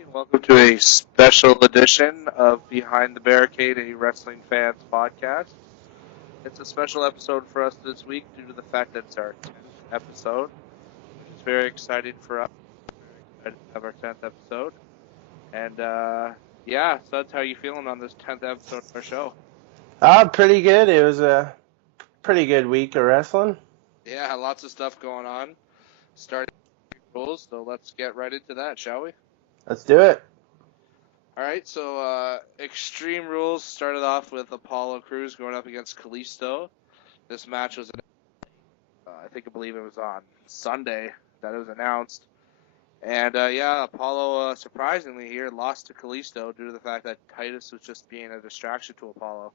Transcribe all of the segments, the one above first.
and welcome to a special edition of Behind the Barricade, a wrestling fans podcast. It's a special episode for us this week due to the fact that it's our 10th episode, which is very exciting for us. Very excited to have our 10th episode. And, yeah, Sudds, how are you feeling on this 10th episode of our show? Pretty good. It was a pretty good week of wrestling. Yeah, lots of stuff going on. Starting rules, so let's get right into that, shall we? Let's do it. All right, so Extreme Rules started off with Apollo Crews going up against Kalisto. This match was, I believe it was on Sunday that it was announced. And yeah, Apollo surprisingly here lost to Kalisto due to the fact that Titus was just being a distraction to Apollo.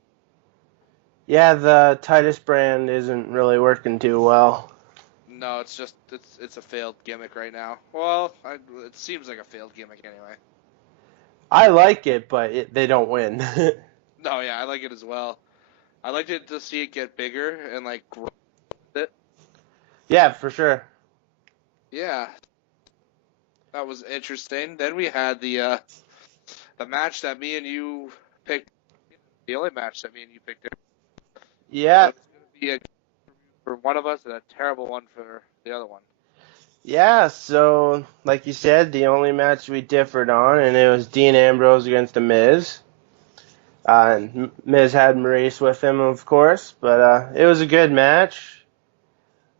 Yeah, the Titus brand isn't really working too well. No, it's a failed gimmick right now. Well, it seems like a failed gimmick anyway. I like it, but they don't win. No, yeah, I like it as well. I like to see it get bigger and like grow with it. Yeah, for sure. Yeah, that was interesting. Then we had the match that me and you picked. The only match that me and you picked. Yeah. It's going to be a for one of us and a terrible one for the other one. Yeah, so like you said, the only match we differed on, and it was Dean Ambrose against The Miz. And Miz had Maurice with him, of course, but it was a good match.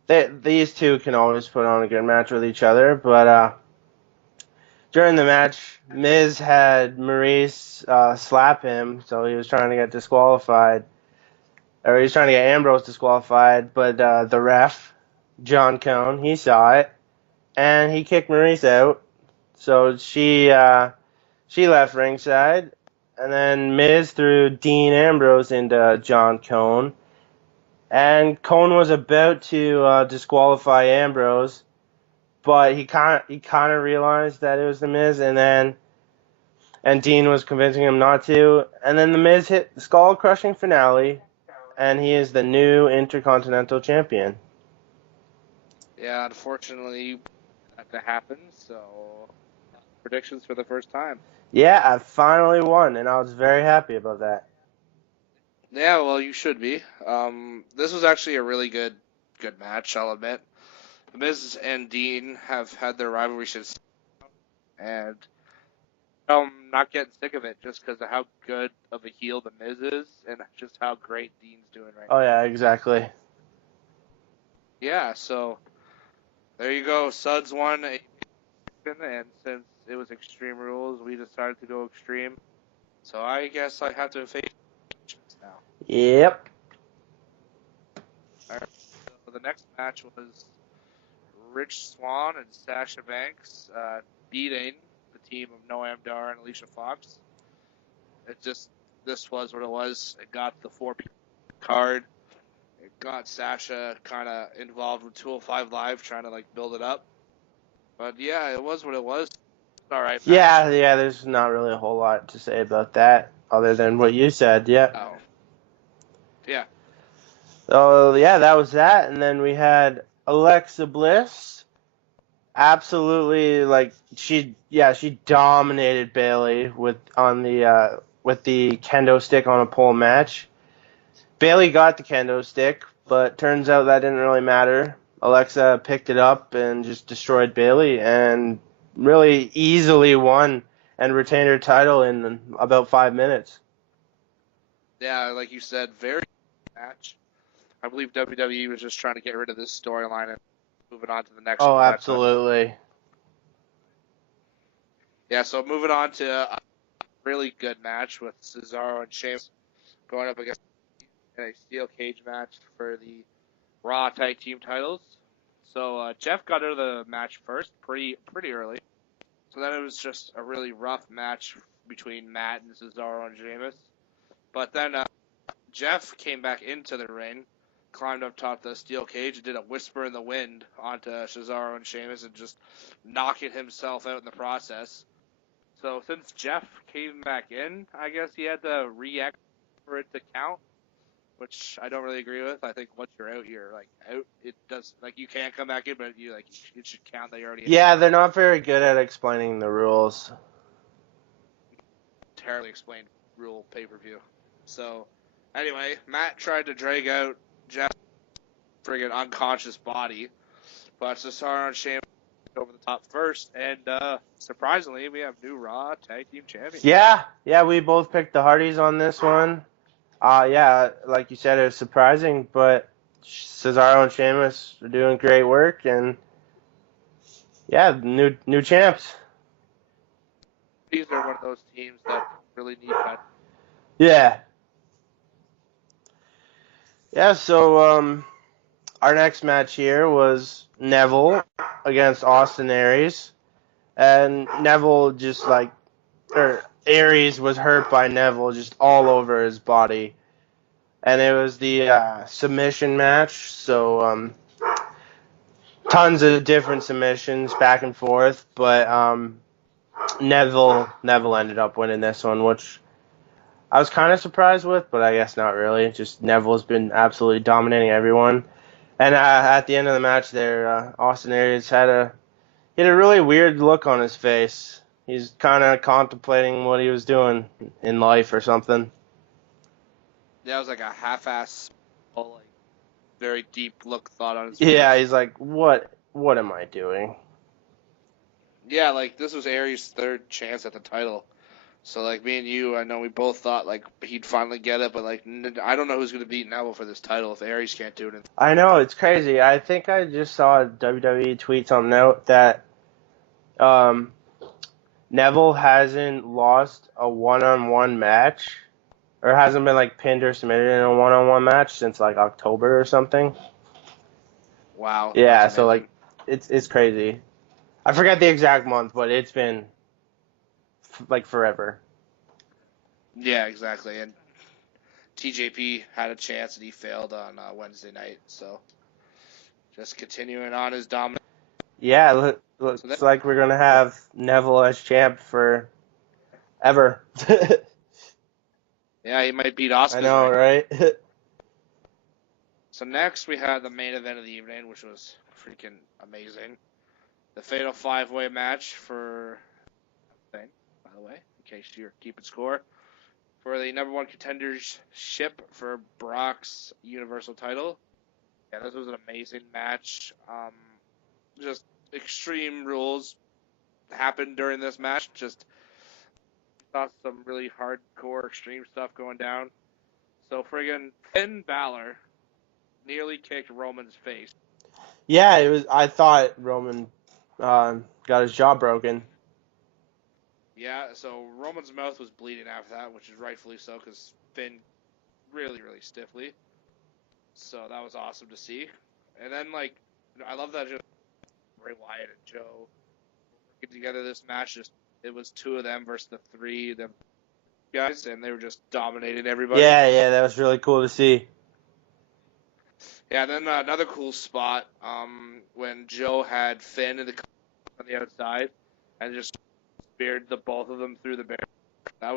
These two can always put on a good match with each other, but during the match, Miz had Maurice slap him, so he was trying to get disqualified. Or he was trying to get Ambrose disqualified, but the ref, John Cone, he saw it, and he kicked Maurice out. So she left ringside, and then Miz threw Dean Ambrose into John Cone, and Cone was about to disqualify Ambrose, but he kind of realized that it was the Miz, and Dean was convincing him not to, and then the Miz hit the skull crushing finale, and he is the new Intercontinental Champion. Yeah, unfortunately, that to happen. So predictions for the first time. Yeah, I finally won, and I was very happy about that. Yeah, well, you should be. This was actually a really good match, I'll admit. The Miz and Dean have had their rivalry since, and I'm not getting sick of it just because of how good of a heel the Miz is and just how great Dean's doing right now. Oh yeah, exactly. Yeah, so there you go. Sudds won, and since it was Extreme Rules, we decided to go Extreme. So I guess I have to face now. Yep. All right, so the next match was Rich Swann and Sasha Banks beating the team of Noam Dar and Alicia Fox. This was what it was. It got the 4-piece card. It got Sasha kind of involved with 205 Live, trying to like build it up. But yeah, it was what it was. All right. Yeah. There's not really a whole lot to say about that, other than what you said. Yeah. Oh. Yeah. So yeah, that was that, and then we had Alexa Bliss. Absolutely, like she dominated Bayley with the kendo stick on a pole match. Bayley got the kendo stick, but turns out that didn't really matter. Alexa picked it up and just destroyed Bayley and really easily won and retained her title in about 5 minutes. Yeah, like you said, very good match. I believe WWE was just trying to get rid of this storyline and move it on to the next one. Oh, absolutely. Yeah, so moving on to a really good match with Cesaro and Sheamus going up against in a steel cage match for the Raw Tag Team titles. So Jeff got out of the match first, pretty early. So then it was just a really rough match between Matt and Cesaro and Sheamus. But then Jeff came back into the ring, climbed up top the steel cage, and did a whisper in the wind onto Cesaro and Sheamus, and just knocking himself out in the process. So since Jeff came back in, I guess he had to react for it to count, which I don't really agree with. I think once you're out, you're like out. It does like you can't come back in, but you like it should count that you're already in. Yeah, they're not very good at explaining the rules. terribly explained rule pay-per-view. So, anyway, Matt tried to drag out Jeff's friggin' unconscious body, but Cesaro and Sheamus over the top first, and surprisingly, we have new Raw Tag Team Champions. Yeah, we both picked the Hardys on this one. Yeah, like you said, it was surprising, but Cesaro and Sheamus are doing great work, and yeah, new champs. These are one of those teams that really need that. Yeah. Yeah, so our next match here was Neville against Austin Aries. And Neville Aries was hurt by Neville just all over his body. And it was the submission match, so tons of different submissions back and forth, but Neville ended up winning this one, which I was kind of surprised with, but I guess not really. Just Neville's been absolutely dominating everyone. And at the end of the match there, Austin Aries had a really weird look on his face. He's kind of contemplating what he was doing in life or something. Yeah, it was like a half-ass, like very deep look thought on his face. Yeah, he's like, what am I doing? Yeah, like this was Aries' third chance at the title. So like me and you, I know we both thought like he'd finally get it, but like I don't know who's gonna beat Neville for this title if Aries can't do it. I know, it's crazy. I think I just saw a WWE tweet something out that Neville hasn't lost a one-on-one match, or hasn't been like pinned or submitted in a one-on-one match since like October or something. Wow. Yeah, so like it's crazy. I forget the exact month, but it's been like forever. Yeah, exactly. And TJP had a chance and he failed on Wednesday night. So just continuing on his dominance. Yeah, looks like we're gonna have Neville as champ for ever. Yeah, he might beat Oscar. I know, right? So next we had the main event of the evening, which was freaking amazing. The Fatal 5-Way match for, by the way, in case you're keeping score, for the number one contendership for Brock's Universal title. Yeah, this was an amazing match. Just extreme rules happened during this match. Just saw some really hardcore extreme stuff going down. So friggin' Finn Balor nearly kicked Roman's face. Yeah, it was. I thought Roman got his jaw broken. Yeah, so Roman's mouth was bleeding after that, which is rightfully so, because Finn really, really stiffly. So that was awesome to see. And then, like, I love that just Bray Wyatt and Joe working together this match. Just it was two of them versus the three of them guys, and they were just dominating everybody. Yeah, that was really cool to see. Yeah, then another cool spot when Joe had Finn in on the outside and just speared the both of them through the barrier. That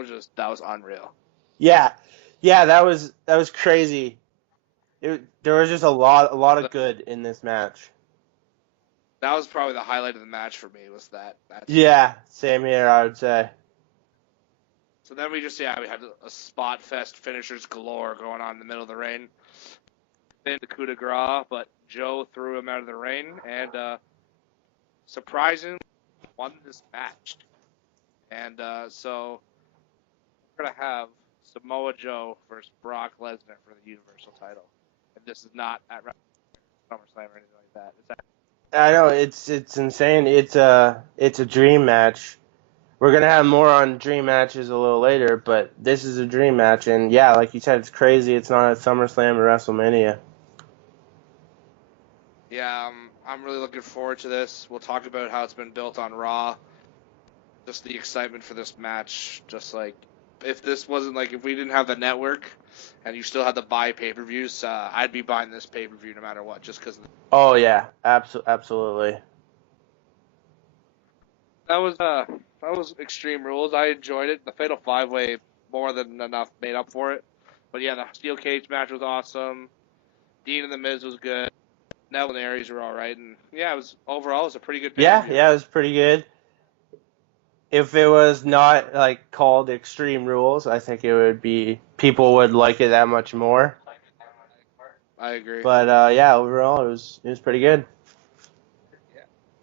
was unreal. Yeah, that was crazy. There was just a lot of good in this match. That was probably the highlight of the match for me, was that. Yeah, same here, I would say. So then we had a spot fest finishers galore going on in the middle of the ring. Finn the coup de grace, but Joe threw him out of the ring, and surprisingly won this match. And so we're going to have Samoa Joe versus Brock Lesnar for the Universal title. And this is not at SummerSlam or anything like that. I know, it's insane. It's a dream match. We're gonna have more on dream matches a little later, but this is a dream match, and yeah, like you said, it's crazy. It's not at SummerSlam or WrestleMania. Yeah, I'm really looking forward to this. We'll talk about how it's been built on Raw. Just the excitement for this match. Just like if we didn't have the network and you still had to buy pay-per-views, I'd be buying this pay-per-view no matter what, just because. Oh yeah, absolutely. That was Extreme Rules. I enjoyed it. The Fatal 5-Way more than enough made up for it. But yeah, the steel cage match was awesome. Dean and the Miz was good. Neville and Aries were all right, and yeah, overall it was a pretty good pay-per-view. Yeah, it was pretty good. if it was not like called Extreme Rules, I think it would be people would like it that much more. I agree. But yeah, overall it was pretty good.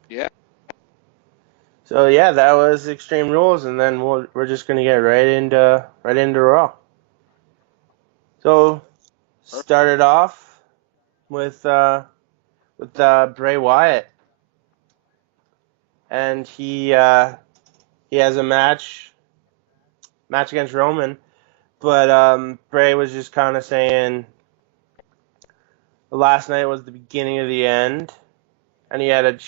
Yeah. So yeah, that was Extreme Rules, and then we're just gonna get right into Raw. So started off with Bray Wyatt, and he has a match against Roman, but Bray was just kind of saying last night was the beginning of the end, and he had a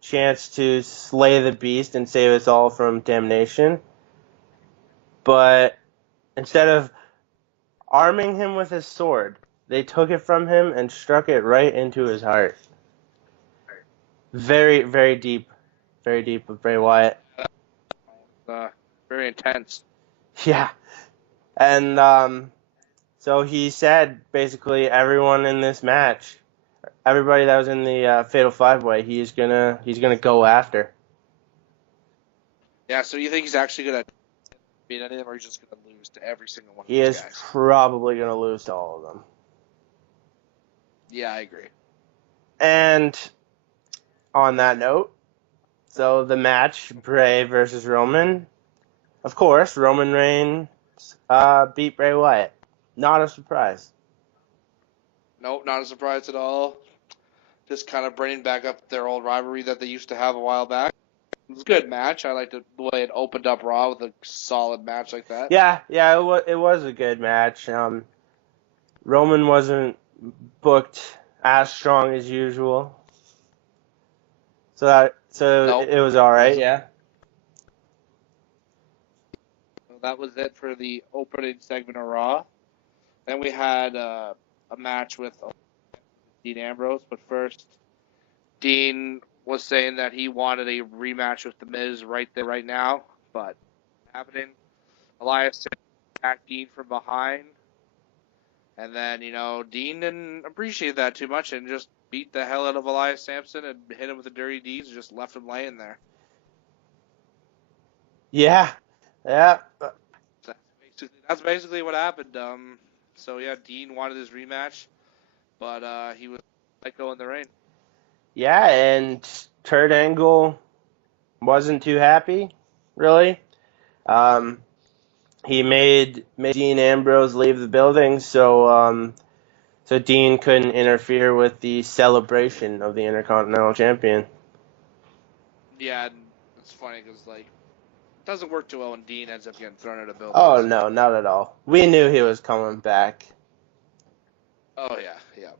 chance to slay the beast and save us all from damnation, but instead of arming him with his sword, they took it from him and struck it right into his heart. Very, very deep of Bray Wyatt. Uh, very intense. Yeah, and so he said basically everyone in this match, everybody that was in the Fatal Five Way, he's gonna go after. Yeah, so you think he's actually going to beat any of them, or he's just going to lose to every single one of He these is guys? probably gonna lose to all of them. Yeah, I agree. And on that note, so the match, Bray versus Roman, of course, Roman Reigns beat Bray Wyatt. Not a surprise. Nope, not a surprise at all. Just kind of bringing back up their old rivalry that they used to have a while back. It was a good match. I liked the way it opened up Raw with a solid match like that. Yeah, it was a good match. Roman wasn't booked as strong as usual, so Nope. it was all right. Yeah. So that was it for the opening segment of Raw. Then we had a match with Dean Ambrose, but first, Dean was saying that he wanted a rematch with The Miz right there, right now, but happening. Elias attacked Dean from behind, and then, Dean didn't appreciate that too much and just beat the hell out of Elias Sampson and hit him with the dirty deeds and just left him laying there. Yeah. Yeah. That's basically what happened. So yeah, Dean wanted his rematch, but he was let go in the rain. Yeah, and Kurt Angle wasn't too happy, really. Um, he made Dean Ambrose leave the building, so Dean couldn't interfere with the celebration of the Intercontinental Champion. Yeah, and it's funny because it doesn't work too well when Dean ends up getting thrown out of Oh buildings. no, not at all. We knew he was coming back. Oh yeah, yeah.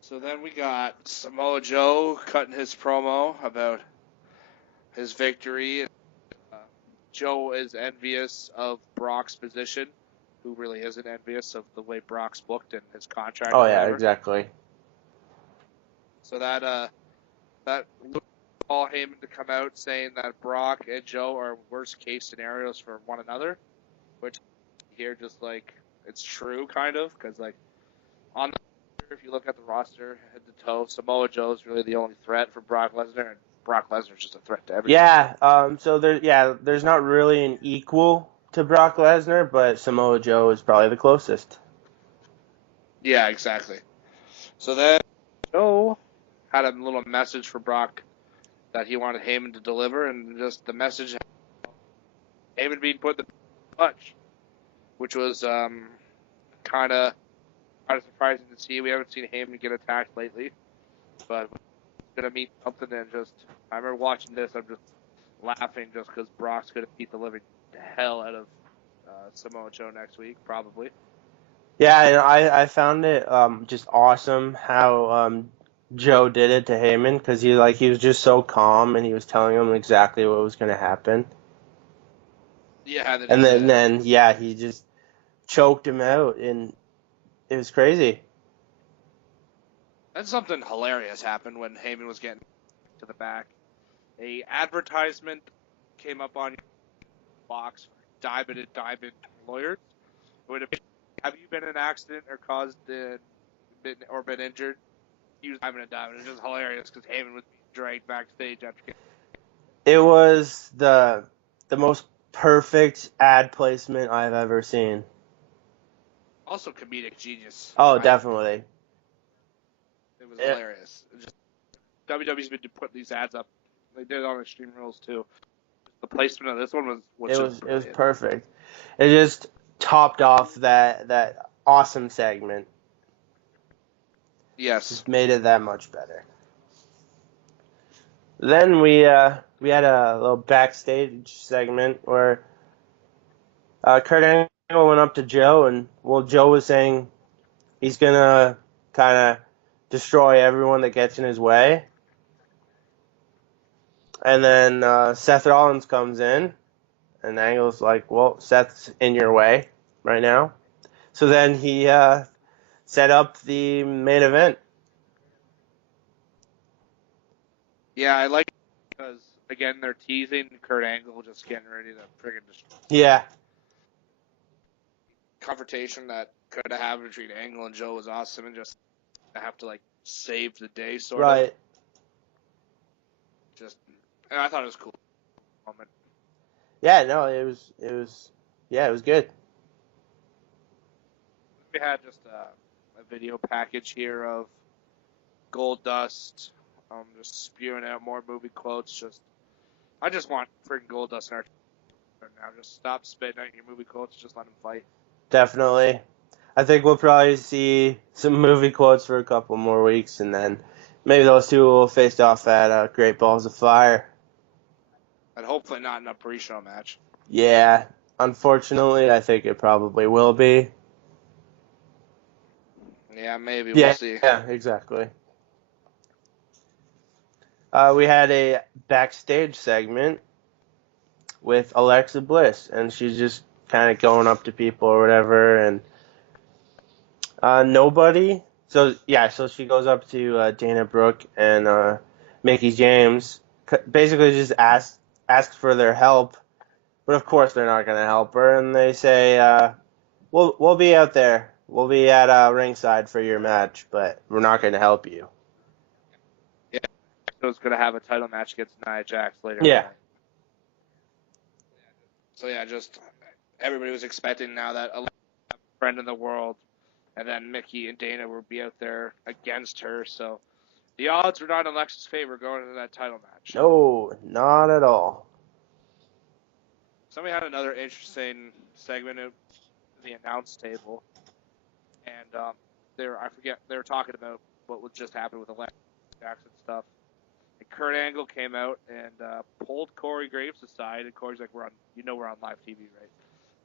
So then we got Samoa Joe cutting his promo about his victory. Uh, Joe is envious of Brock's position. Who really isn't envious of the way Brock's booked and his contract Oh or yeah, whatever. exactly. So that Paul Heyman to come out saying that Brock and Joe are worst case scenarios for one another, which here just it's true kind of because on the if you look at the roster head to toe, Samoa Joe is really the only threat for Brock Lesnar, and Brock Lesnar is just a threat to everybody. Yeah. So there's not really an equal to Brock Lesnar, but Samoa Joe is probably the closest. Yeah, exactly. So then Joe had a little message for Brock that he wanted Heyman to deliver, and just the message Heyman being put in the punch, which was kind of surprising to see. We haven't seen Heyman get attacked lately, but it's gonna mean something. And just I remember watching this, I'm just laughing just because Brock's gonna beat the living hell out of Samoa Joe next week, probably. Yeah, and I found it just awesome how Joe did it to Heyman because he was just so calm and he was telling him exactly what was going to happen. Yeah, And then yeah, he just choked him out, and it was crazy. then something hilarious happened when Heyman was getting to the back. A advertisement came up on your box for Diamond Lawyers. It would have you been in an accident or been injured? Use Diamond and Diamond. It's just hilarious because Heyman was being dragged backstage after getting. It was the most perfect ad placement I've ever seen. Also, comedic genius. Oh, I definitely. It was It, hilarious. WWE's been putting these ads up. They did it on Extreme Rules too. The placement of this one was just it was brilliant. perfect. It just topped off that awesome segment. Yes. Just made it that much better. Then we had a little backstage segment where Kurt Angle went up to Joe, and well, Joe was saying he's gonna kind of destroy everyone that gets in his way. And then Seth Rollins comes in, and Angle's like, "Well, Seth's in your way right now." So then he set up the main event. Yeah, I like it because again they're teasing Kurt Angle just getting ready to friggin' destroy. Yeah, Confrontation that could have happened between Angle and Joe was awesome, and just have to like save the day sort of. right. Just and I thought it was cool moment. Yeah, no, yeah, it was good. We had just a video package here of Gold Dust, just spewing out more movie quotes. I just want friggin' Gold Dust in our now. Just stop spitting out your movie quotes. Just let him fight. Definitely. I think we'll probably see some movie quotes for a couple more weeks, and then maybe those two will face off at Great Balls of Fire. And hopefully not in a pre-show match. Yeah, unfortunately, I think it probably will be. Yeah, maybe we'll Yeah, see. yeah, exactly. We had a backstage segment with Alexa Bliss, and she's just kind of going up to people or whatever, and nobody. So yeah, so she goes up to Dana Brooke and Mickey James, basically just asks for their help, but of course they're not gonna help her, and they say, we'll be out there, we'll be at ringside for your match, but we're not gonna help you." Yeah, so it's gonna have a title match against Nia Jax later in the Yeah, night. So yeah, just everybody was expecting now that a friend in the world, and then Mickey and Dana would be out there against her. So the odds were not in Alexa's favor going into that title match. no, not at all. Somebody had another interesting segment at the announce table, and I forget they were talking about what would just happen with Alexa Jackson stuff. And Kurt Angle came out and pulled Corey Graves aside, and Corey's like, we're on live TV, right?"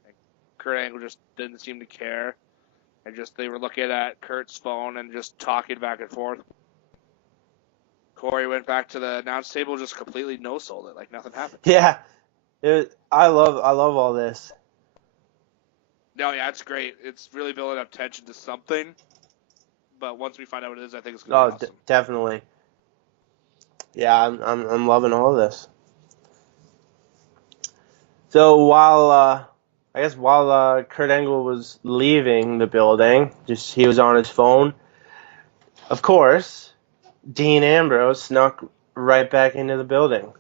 And Kurt Angle just didn't seem to care, and just they were looking at Kurt's phone and just talking back and forth. Corey went back to the announce table, just completely no-sold it, like nothing happened. Yeah, I love all this. No, yeah, it's great. It's really building up tension to something, but once we find out what it is, I think it's gonna be Oh, awesome. definitely. Yeah, I'm loving all of this. So while Kurt Angle was leaving the building, just he was on his phone. Of course, Dean Ambrose snuck right back into the building,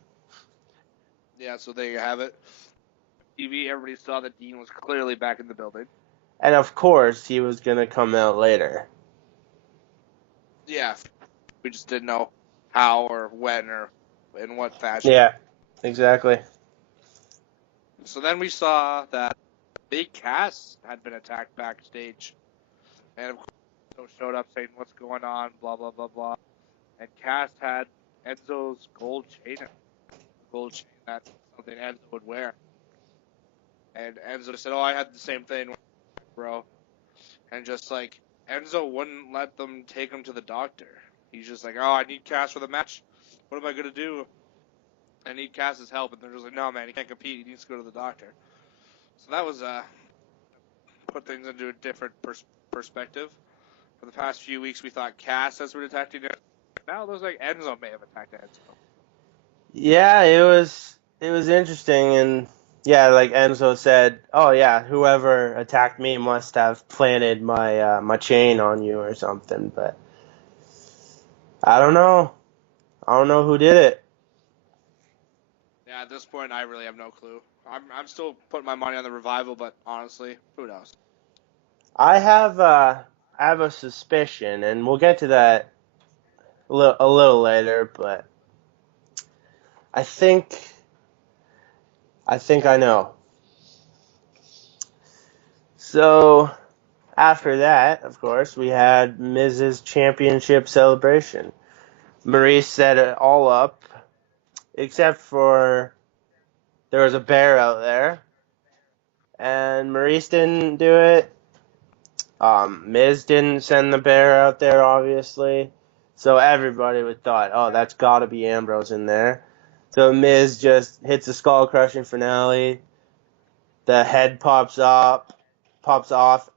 Yeah, so there you have it. TV, everybody saw that Dean was clearly back in the building. and of course he was gonna come out later. Yeah, we just didn't know how or when or in what fashion. Yeah, exactly. So then we saw that Big Cass had been attacked backstage, and of course Enzo showed up saying what's going on, blah blah blah blah. And Cass had Enzo's gold chain, that something Enzo would wear. And Enzo said, "Oh, I had the same thing, bro." And just like Enzo wouldn't let them take him to the doctor. He's just like, "Oh, I need Cass for the match. What am I gonna do? I need Cass's help." And they're just like, "No, man, he can't compete. He needs to go to the doctor." So that was put things into a different perspective. For the past few weeks, we thought Cass has been attacking it. Now it looks like Enzo may have attacked Enzo. Yeah, it was interesting, and yeah, like Enzo said, "Oh yeah, whoever attacked me must have planted my chain on you or something." But I don't know. I don't know who did it. Yeah, at this point, I really have no clue. I'm still putting my money on the Revival, but honestly, who knows? I have a suspicion, and we'll get to that a little later, but I think I know. So after that, of course, we had Miz's championship celebration. Maurice set it all up, except for there was a bear out there, and Maurice didn't do it. Miz didn't send the bear out there, obviously. So everybody would thought, oh, that's got to be Ambrose in there. So Miz just hits a skull crushing finale. The head pops off,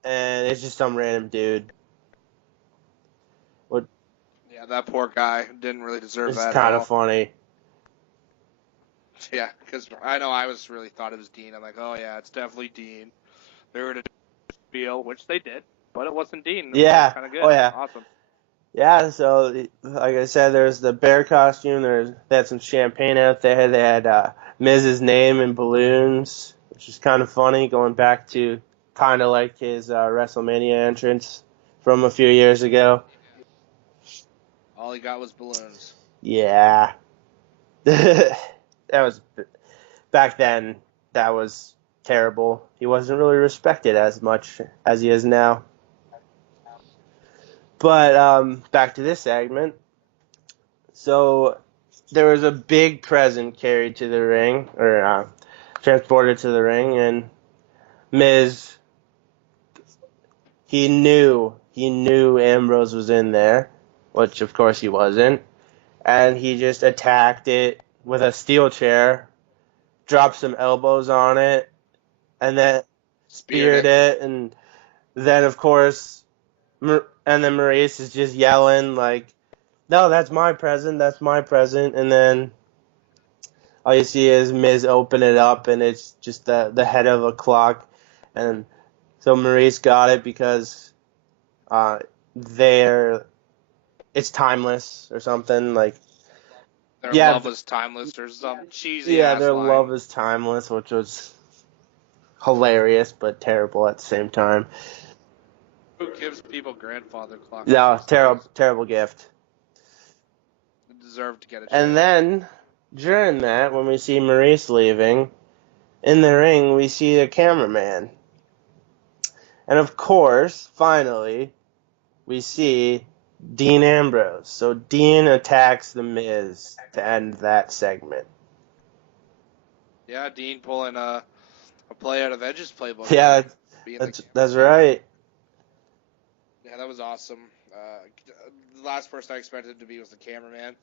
and it's just some random dude. Yeah, that poor guy didn't really deserve It's that at kind of all. funny. Yeah, because I know I was really thought it was Dean. I'm like, oh yeah, it's definitely Dean. They were to feel, which they did, but it wasn't Dean. It was Yeah. kind of Oh good. yeah. Awesome. Yeah. So like I said, there's the bear costume. They had some champagne out there. They had Miz's name and balloons, which is kind of funny, going back to kind of like his WrestleMania entrance from a few years ago. All he got was balloons. Yeah. That was back then. That was terrible. He wasn't really respected as much as he is now. But back to this segment. So there was a big present carried to the ring, or transported to the ring, and Miz, he knew Ambrose was in there, which of course he wasn't, and he just attacked it with a steel chair, dropped some elbows on it, and then Speared speared it. it, and then of course, and then Maurice is just yelling like, "No, that's my present, that's my present," and then all you see is Miz open it up, and it's just the head of a clock, and so Maurice got it because they're it's timeless or something like Their yeah love was timeless or some cheesy yeah ass their line. love is timeless, which was hilarious but terrible at the same time. Who gives people grandfather clocks? Yeah, These terrible gift. They deserve to get a And chair. then during that, when we see Maurice leaving in the ring, we see the cameraman, and of course, finally, we see Dean Ambrose. So Dean attacks The Miz to end that segment. Yeah, Dean pulling a play out of Edge's playbook Yeah, there, being the that's cameraman. right. Yeah, that was awesome. The last person I expected to be was the cameraman,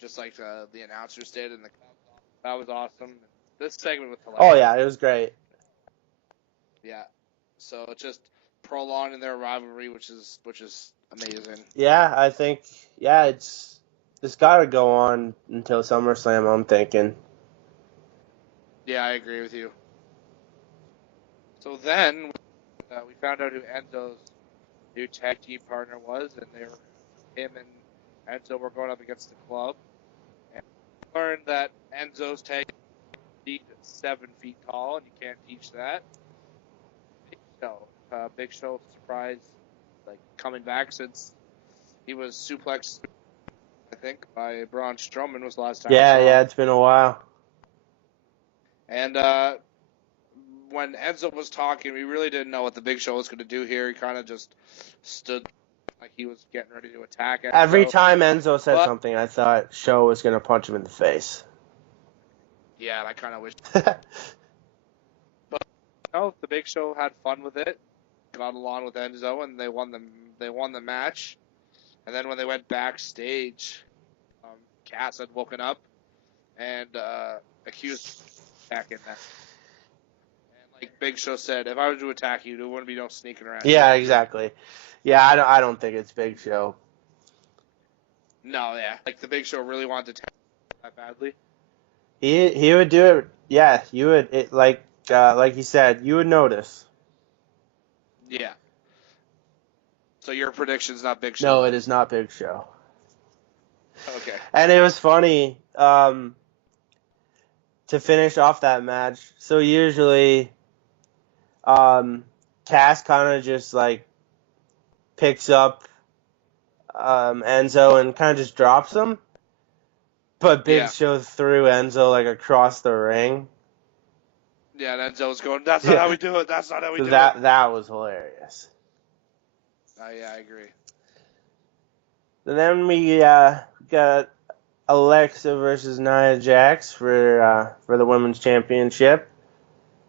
just like the announcers did, and that was awesome. This segment was Oh hilarious. yeah, it was great. Yeah, so it's just prolonging their rivalry, which is amazing. Yeah, I think it's got to go on until SummerSlam. I'm thinking. Yeah, I agree with you. So then we found out who Enzo's new tag team partner was, and him and Enzo were going up against the club. And we learned that Enzo's tag team is 7 feet tall, and you can't teach that. Big Show surprise, like coming back since he was suplexed, I think, by Braun Strowman was the last time we Yeah, saw yeah, him. it's been a while. And when Enzo was talking, we really didn't know what the Big Show was going to do here. He kind of just stood like he was getting ready to attack Enzo. Every time Enzo said But something, I thought Show was gonna punch him in the face. yeah, I kind of wish. But the Big Show had fun with it, got along with Enzo, and they won the match. And then when they went backstage, Cass had woken up and accused back in that. And like Big Show said, if I were to attack you, there wouldn't be no sneaking around. Yeah, exactly. Yeah, I don't think it's Big Show. No, yeah, like the Big Show really wanted to attack that badly. He would do it. Yeah, you would. Like you said, you would notice. Yeah. So your prediction's not Big Show. No, Then. it is not Big Show. Okay. And it was funny. to finish off that match. So usually, Cass kind of just like picks up Enzo and kind of just drops him, but Big Yeah. Show threw Enzo like across the ring. Yeah, and Enzo's going, that's not how Yeah, we do it. That's not how we so do it. that was hilarious. Yeah, I agree. And then we got Alexa versus Nia Jax for the women's championship.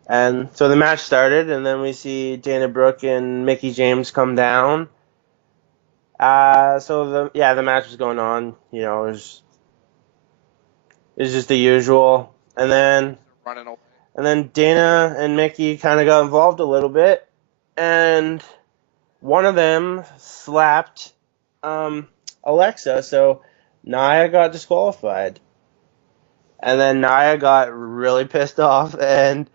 And so the match started, and then we see Dana Brooke and Mickey James come down. So the match was going on. It was just the usual. Running away. And then Dana and Mickey kind of got involved a little bit, and one of them slapped Alexa, so Nia got disqualified. And then Nia got really pissed off and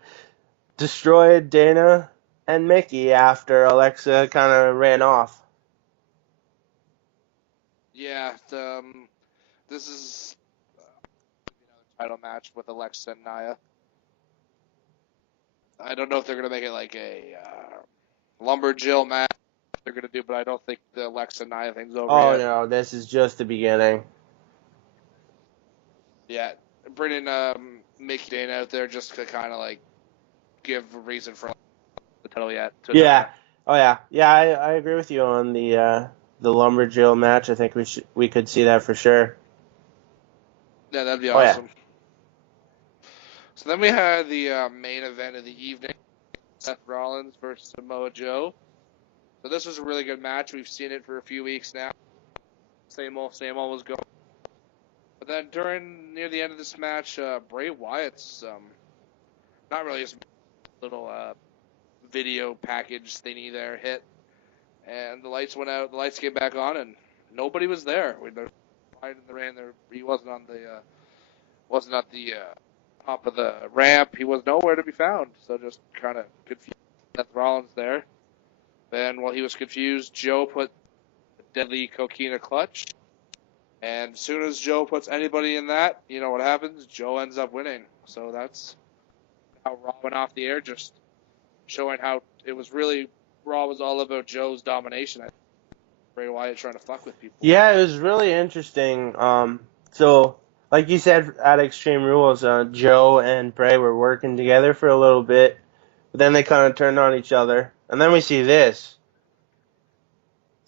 destroyed Dana and Mickey after Alexa kind of ran off. Yeah, this is another title match with Alexa and Nia. I don't know if they're going to make it like a Lumberjill match they're going to do, but I don't think the Alexa and Nia thing's over Oh yet. no, this is just the beginning. Yeah, bringing Mickey Dana out there just to kind of like give a reason for the title yet. To Yeah. Nia. Oh yeah. Yeah, I agree with you on the Lumberjill match. I think we could see that for sure. Yeah, that'd be Oh yeah. awesome. So then we had the main event of the evening, Seth Rollins versus Samoa Joe. So this was a really good match. We've seen it for a few weeks now. Same old was going. But then near the end of this match, Bray Wyatt's not really his little video package thingy there hit, and the lights went out. The lights came back on, and nobody was there. There in the rain. He wasn't on wasn't at the top of the ramp. He was nowhere to be found. So just kind of confused. Seth Rollins there. Then while he was confused, Joe put a deadly coquina clutch. And as soon as Joe puts anybody in that, you know what happens? Joe ends up winning. So that's how Raw went off the air, just showing how it was really Raw was all about Joe's domination. Bray Wyatt trying to fuck with people. Yeah, it was really interesting. So like you said at Extreme Rules, Joe and Bray were working together for a little bit, but then they kind of turned on each other, and then we see this.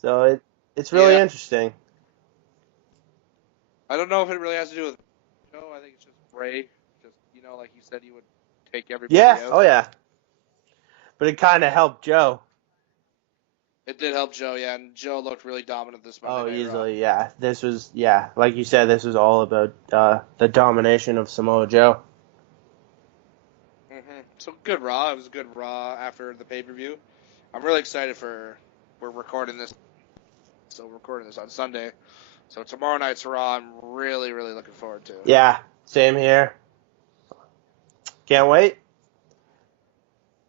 So it's really Yeah, interesting. I don't know if it really has to do with Joe. I think it's just Bray. Just like you said, he would take everybody Yeah. out. Oh yeah. But it kind of helped Joe. It did help Joe, yeah, and Joe looked really dominant this Monday Oh, Night Raw. easily, yeah. Like you said, this was all about the domination of Samoa Joe. So good Raw. It was a good Raw after the pay-per-view. I'm really excited we're recording this. So we're recording this on Sunday. So tomorrow night's Raw, I'm really, really looking forward to. Yeah, same here. Can't wait.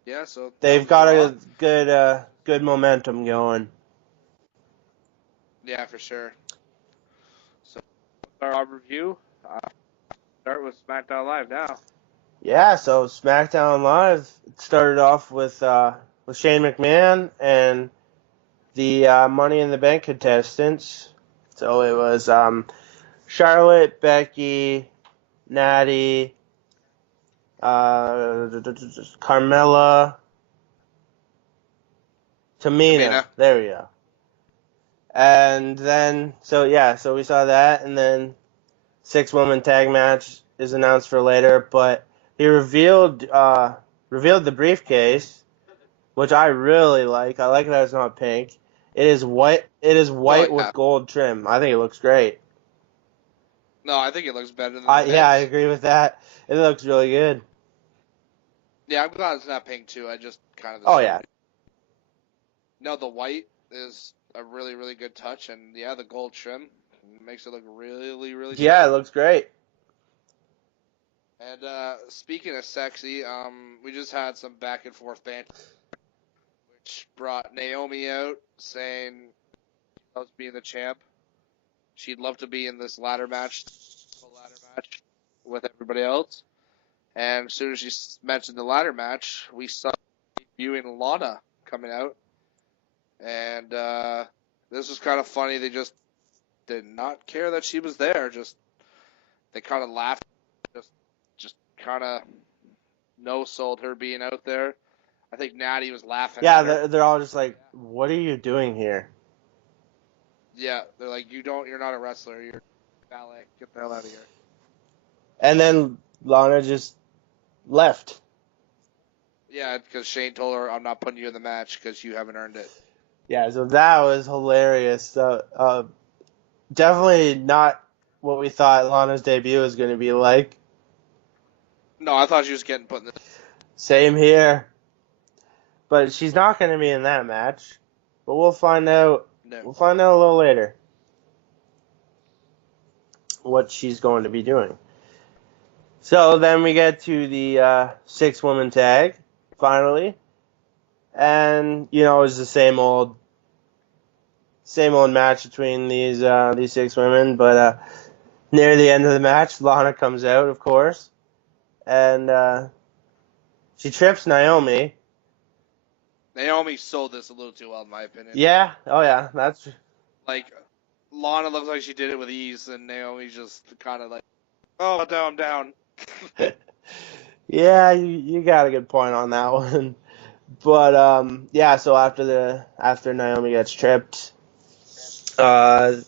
Yeah, so that They've was got Raw. a good momentum going. Yeah, for sure. So our Raw review. Start with SmackDown Live now. Yeah, so SmackDown Live it started off with Shane McMahon and the Money in the Bank contestants. So it was Charlotte, Becky, Natty, Carmella, Tamina. There we go. And then, so we saw that, and then 6-woman tag match is announced for later, but he revealed the briefcase, which I really like. I like that it's not pink. It is white. It is white with gold trim. I think it looks great. No, I think it looks better than the Miz. Yeah, I agree with that. It looks really good. Yeah, I'm glad it's not pink too. I just kind of Oh yeah. No, the white is a really, really good touch, and yeah, the gold trim makes it look really, really sexy. Yeah, it looks great. And speaking of sexy, we just had some back and forth banter, which brought Naomi out saying she loves being the champ. She'd love to be in this ladder match with everybody else. And as soon as you mentioned the ladder match, we saw debuting Lana coming out. And this was kind of funny. They just did not care that she was there. They kind of laughed. Just kind of no-sold her being out there. I think Natty was laughing Yeah, at her. they're all just like, what are you doing here? Yeah, they're like, you're not a wrestler. You're ballet. Get the hell out of here. And then Lana just left. Yeah, because Shane told her, I'm not putting you in the match because you haven't earned it. Yeah, so that was hilarious. Definitely not what we thought Lana's debut was going to be like. No, I thought she was getting put in the... Same here. But she's not going to be in that match. But we'll find out. No. We'll find out a little later what she's going to be doing. So then we get to the 6-woman tag, finally. And, it was the same old match between these 6 women. But near the end of the match, Lana comes out, of course. And she trips Naomi. Naomi sold this a little too well, in my opinion. Yeah. Oh, yeah. That's... Like, Lana looks like she did it with ease, and Naomi just kind of like, oh, I'm down. Yeah, you got a good point on that one. But yeah, so after Naomi gets tripped, the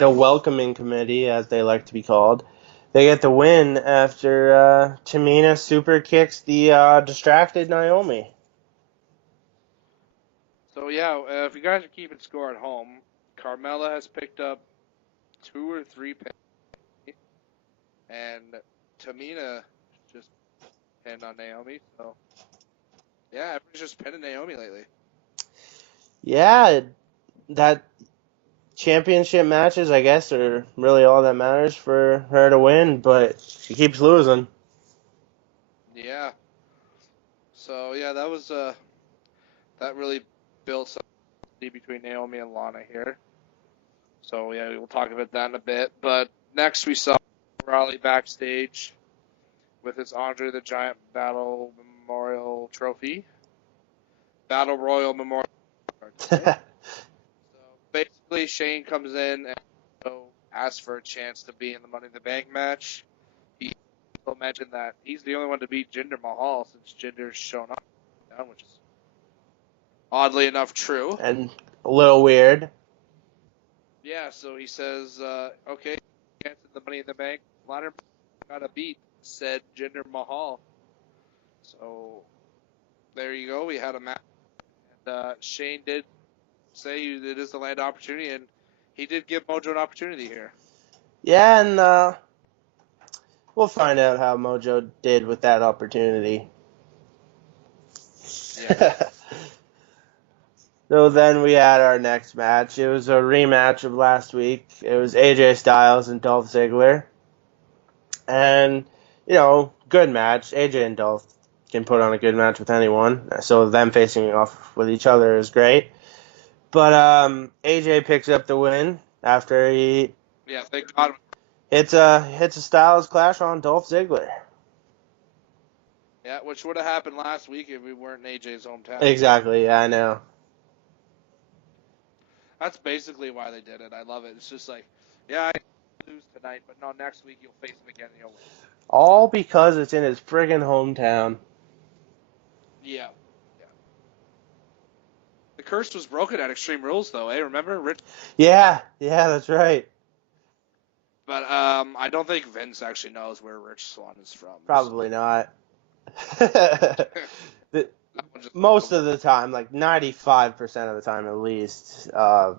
welcoming committee, as they like to be called, they get the win after Tamina super kicks the distracted Naomi. So, yeah, if you guys are keeping score at home, Carmella has picked up 2 or 3 pins, and Tamina just pinned on Naomi. So, yeah, everyone's just pinning Naomi lately. Yeah, that championship matches, I guess, are really all that matters for her to win, but she keeps losing. Yeah. So, yeah, that really built something between Naomi and Lana here. So, yeah, we'll talk about that in a bit. But next we saw Raleigh backstage with his Andre the Giant Battle Memorial Trophy. Battle Royal Memorial. So basically, Shane comes in and asks for a chance to be in the Money in the Bank match. He also mentioned that he's the only one to beat Jinder Mahal since Jinder's shown up, which is oddly enough true. And a little weird. Yeah, so he says, okay, chance in the Money in the Bank. Ladder got a beat, said Jinder Mahal. So there you go. We had a match. And Shane did say it is the land opportunity, and he did give Mojo an opportunity here. Yeah, and we'll find out how Mojo did with that opportunity. Yeah. So then we had our next match. It was a rematch of last week. It was AJ Styles and Dolph Ziggler. And, good match. AJ and Dolph can put on a good match with anyone. So them facing off with each other is great. But AJ picks up the win after he Thank God. hits a Styles clash on Dolph Ziggler. Yeah, which would have happened last week if we weren't in AJ's hometown. Exactly, yeah, I know. That's basically why they did it. I love it. It's just like, yeah, I lose tonight, but no, next week you'll face him again and you'll win. All because it's in his friggin' hometown. Yeah. The curse was broken at Extreme Rules, though, eh? Remember? Rich. Yeah, that's right. But I don't think Vince actually knows where Rich Swann is from. Probably not. Most of the time, like 95% of the time at least, the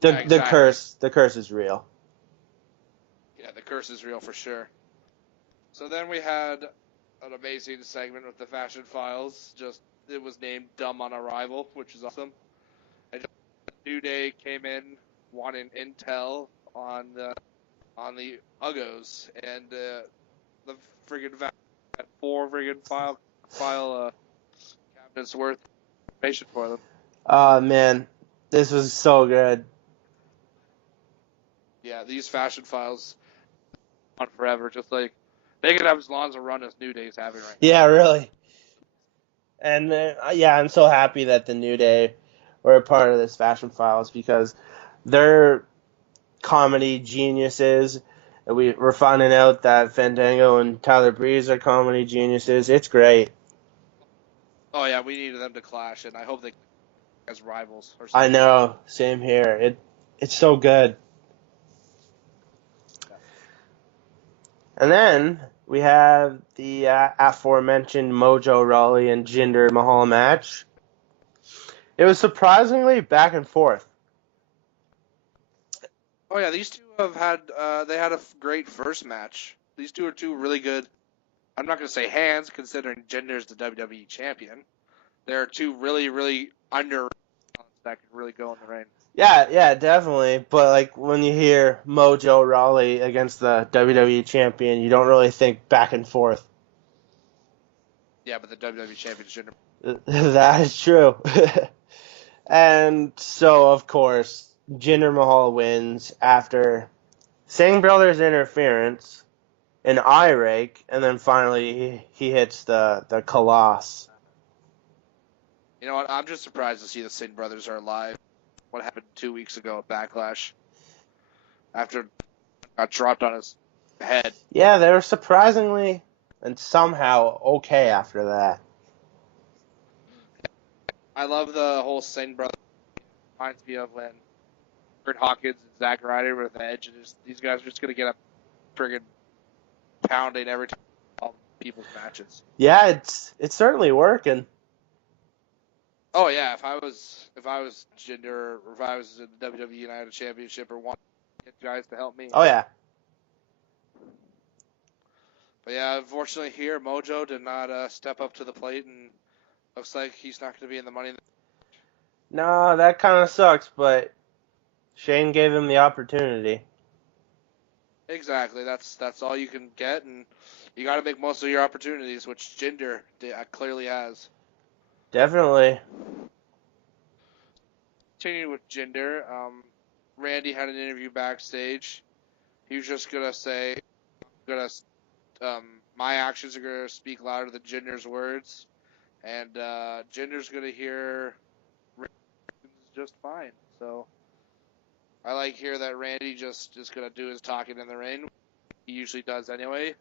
curse is real. Yeah, the curse is real for sure. So then we had an amazing segment with the Fashion Files. It was named Dumb on Arrival, which is awesome. And New Day came in wanting intel on the Uggos, and the friggin' had 4 friggin' file cabinets worth of information for them. Oh man, this was so good. Yeah, these Fashion Files on forever, just like They could have as long as a run as New Day's having right now. Yeah, really. And yeah, I'm so happy that the New Day were a part of this Fashion Files because they're comedy geniuses. We're finding out that Fandango and Tyler Breeze are comedy geniuses. It's great. Oh yeah, we needed them to clash, and I hope they as rivals or I something. know. Same here. It's so good. Yeah. And then we have the aforementioned Mojo Rawley and Jinder Mahal match. It was surprisingly back and forth. Oh yeah, these two have had they had a great first match. These two are two really good. I'm not gonna say hands, considering Jinder's the WWE champion. They're two really, really under that could really go in the ring. Yeah, definitely. But like when you hear Mojo Rawley against the WWE champion, you don't really think back and forth. Yeah, but the WWE champion is Jinder. That is true. And so, of course, Jinder Mahal wins after Singh Brothers interference, an eye rake, and then finally he hits the Colossus. You know what? I'm just surprised to see the Singh brothers are alive. What happened 2 weeks ago at Backlash after got dropped on his head? Yeah, they were surprisingly and somehow okay after that. I love the whole Singh brothers. Reminds me of when Kurt Hawkins and Zack Ryder with Edge, and these guys are just gonna get a friggin' pounding every time all people's matches. Yeah, it's certainly working. Oh yeah, if I was Jinder or if I was in the WWE United Championship or wanted to get guys to help me. Oh yeah. But yeah, unfortunately here Mojo did not step up to the plate, and looks like he's not going to be in the Money. No, that kind of sucks, but Shane gave him the opportunity. Exactly, that's all you can get, and you got to make most of your opportunities, which Jinder clearly has. Definitely. Continuing with Jinder, Randy had an interview backstage. He was just gonna say, my actions are gonna speak louder than Jinder's words, and Jinder's gonna hear just fine. So I like hear that Randy just is gonna do his talking in the ring. He usually does anyway.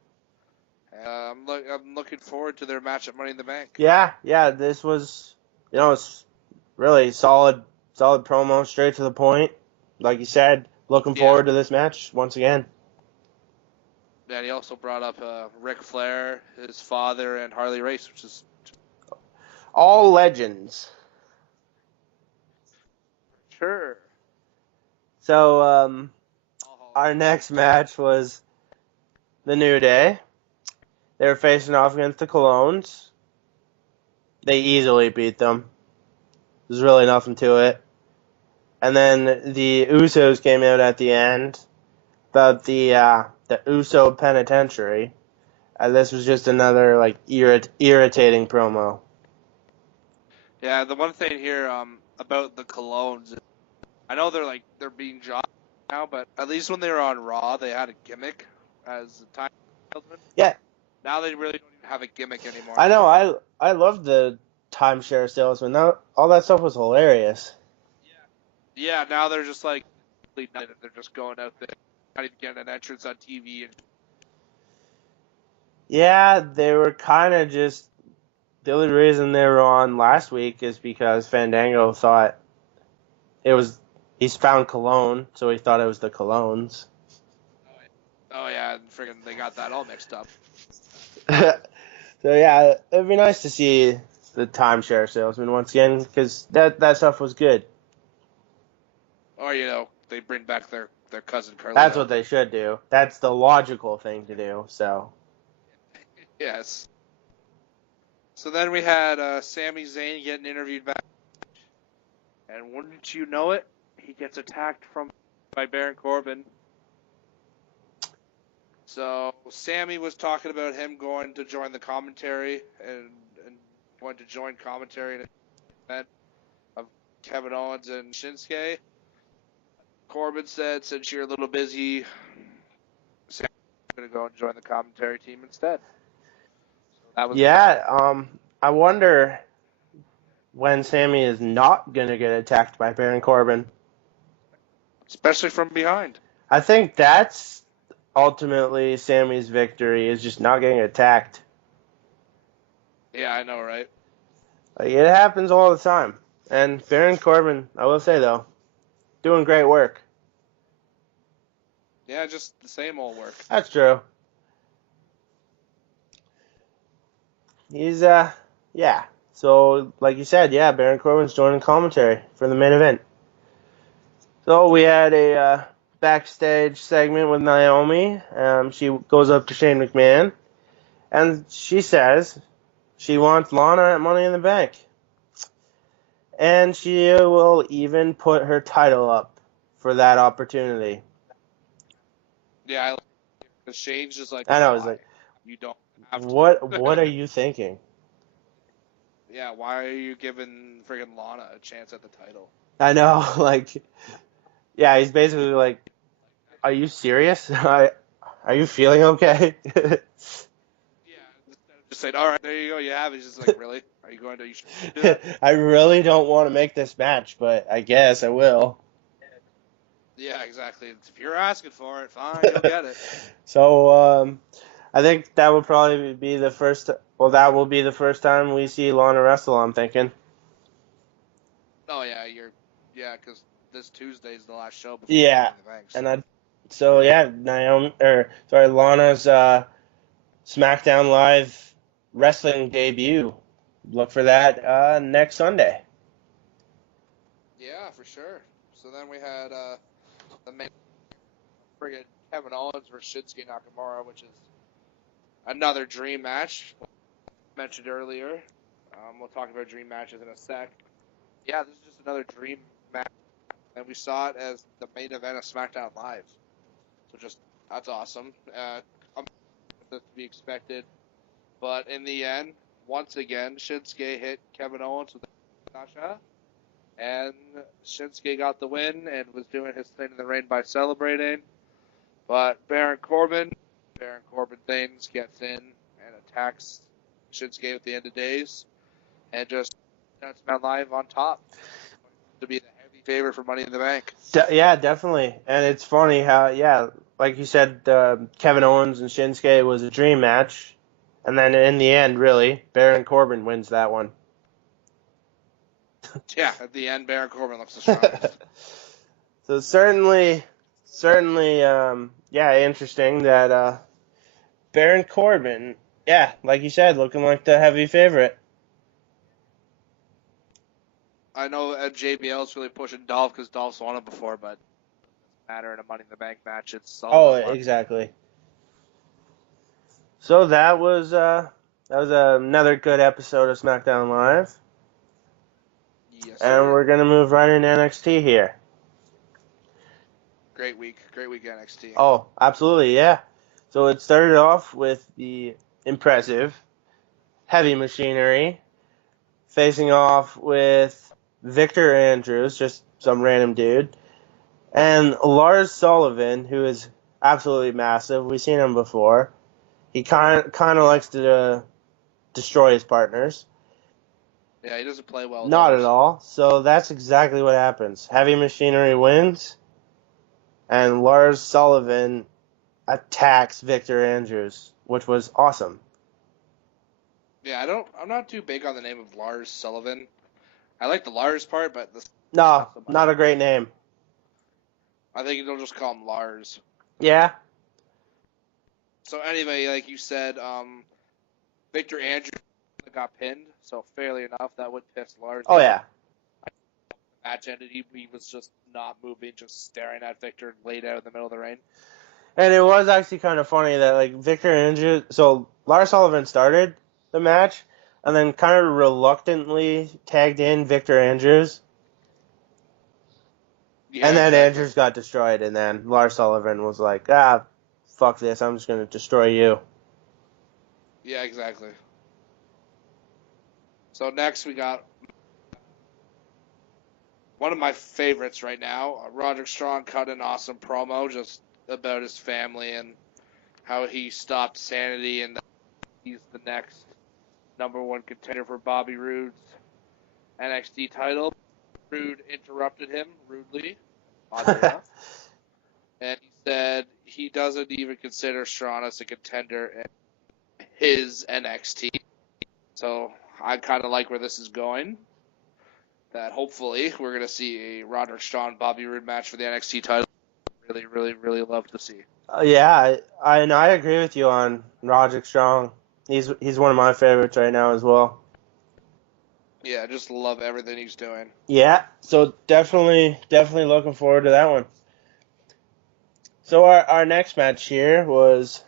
I'm looking forward to their match at Money in the Bank. Yeah, this was, it's really solid promo, straight to the point. Like you said, looking Yeah. forward to this match once again. And he also brought up Ric Flair, his father, and Harley Race, which is All legends. sure. So, our next match was the New Day. They were facing off against the Colognes. They easily beat them. There's really nothing to it. And then the Usos came out at the end about the Uso Penitentiary. This was just another like irritating promo. Yeah, the one thing here about the Colognes, I know they're being jobbed now, but at least when they were on Raw, they had a gimmick as a time salesman. Yeah, Now they really don't even have a gimmick anymore. I know. I love the timeshare salesman. All that stuff was hilarious. Yeah, now they're just like they're just going out there, not even getting an entrance on TV. Yeah, they were kind of just. The only reason they were on last week is because Fandango thought it was. He's found Cologne, so he thought it was the Colognes. Oh yeah, and friggin' they got that all mixed up. So yeah, it'd be nice to see the timeshare salesman once again because that stuff was good. Or they bring back their cousin Carlito. That's what they should do. That's the logical thing to do. So yes. So then we had Sami Zayn getting interviewed back, and wouldn't you know it, he gets attacked by Baron Corbin. So Sammy was talking about him going to join the commentary and going to join commentary in an event of Kevin Owens and Shinsuke. Corbin said, since you're a little busy, Sammy going to go and join the commentary team instead. So that was Yeah, I wonder when Sammy is not going to get attacked by Baron Corbin. especially from behind. I think that's ultimately Sammy's victory, is just not getting attacked. Yeah, I know, right? Like, it happens all the time. And Baron Corbin, I will say though, doing great work. Yeah, just the same old work. That's true. He's yeah. So like you said, yeah, Baron Corbin's joining commentary for the main event. So we had a backstage segment with Naomi. She goes up to Shane McMahon, and she says she wants Lana at Money in the Bank. And she will even put her title up for that opportunity. Yeah, because Shane's just like, I know, it's why? like, You don't have to. what are you thinking? Yeah, why are you giving friggin' Lana a chance at the title? I know, like, yeah, he's basically like, are you serious? Are you feeling okay? Yeah, instead of just saying, all right, there you go, you have it. He's just like, really? Are you going to? You should do that? I really don't want to make this match, but I guess I will. Yeah, exactly. If you're asking for it, fine, you'll get it. So, I think that would probably be the first. Well, that will be the first time we see Lana wrestle. I'm thinking. Oh yeah, because this Tuesday's the last show before Yeah, Money in the Bank. and So. yeah, Lana's SmackDown Live wrestling debut. Look for that next Sunday. Yeah, for sure. So then we had the main friggin' Kevin Owens versus Shinsuke Nakamura, which is another dream match mentioned earlier. We'll talk about dream matches in a sec. Yeah, this is just another dream match, and we saw it as the main event of SmackDown Live. So just that's awesome. This to be expected, but in the end, once again, Shinsuke hit Kevin Owens with Natasha, and Shinsuke got the win and was doing his thing in the ring by celebrating. But Baron Corbin things gets in and attacks Shinsuke at the end of days, and just that's man live on top to be the heavy favorite for Money in the Bank. Yeah, definitely. And it's funny how, yeah, like you said, Kevin Owens and Shinsuke was a dream match, and then in the end, really, Baron Corbin wins that one. Yeah, at the end, Baron Corbin looks the strongest. So certainly, yeah, interesting that Baron Corbin, yeah, like you said, looking like the heavy favorite. I know JBL's really pushing Dolph because Dolph's won it before, but it doesn't matter in a Money in the Bank match. It's all Oh, about luck. exactly. So that was another good episode of SmackDown Live, Yes, and sir. we're gonna move right into NXT here. Great week NXT. Oh, absolutely, yeah. So it started off with the impressive Heavy Machinery facing off with Victor Andrews, just some random dude, and Lars Sullivan, who is absolutely massive. We've seen him before. He kind of likes to destroy his partners. Yeah, he doesn't play well with Not at others. all. So that's exactly what happens. Heavy Machinery wins, and Lars Sullivan attacks Victor Andrews, which was awesome. Yeah, I'm not too big on the name of Lars Sullivan. I like the Lars part, but the No, not so much. not a great name. I think they'll just call him Lars. Yeah. So anyway, like you said, Victor Andrews got pinned, so fairly enough, that would piss Lars Oh off. yeah. The match ended, he was just not moving, just staring at Victor laid out in the middle of the ring. And it was actually kind of funny that like Victor Andrews, so Lars Sullivan started the match, and then kind of reluctantly tagged in Victor Andrews, Yeah, and then exactly. Andrews got destroyed, and then Lars Sullivan was like, fuck this, I'm just gonna destroy you. Yeah, exactly. So next we got one of my favorites right now. Roderick Strong cut an awesome promo just about his family and how he stopped Sanity and he's the next #1 contender for Bobby Roode's NXT title. Roode interrupted him rudely, oddly enough, and he said he doesn't even consider Strauss a contender in his NXT. So I kind of like where this is going. That hopefully we're going to see a Roderick Strong Bobby Roode match for the NXT title. Really, really, really love to see. Yeah, I agree with you on Roderick Strong. He's one of my favorites right now as well. Yeah, I just love everything he's doing. Yeah, so definitely looking forward to that one. So our next match here was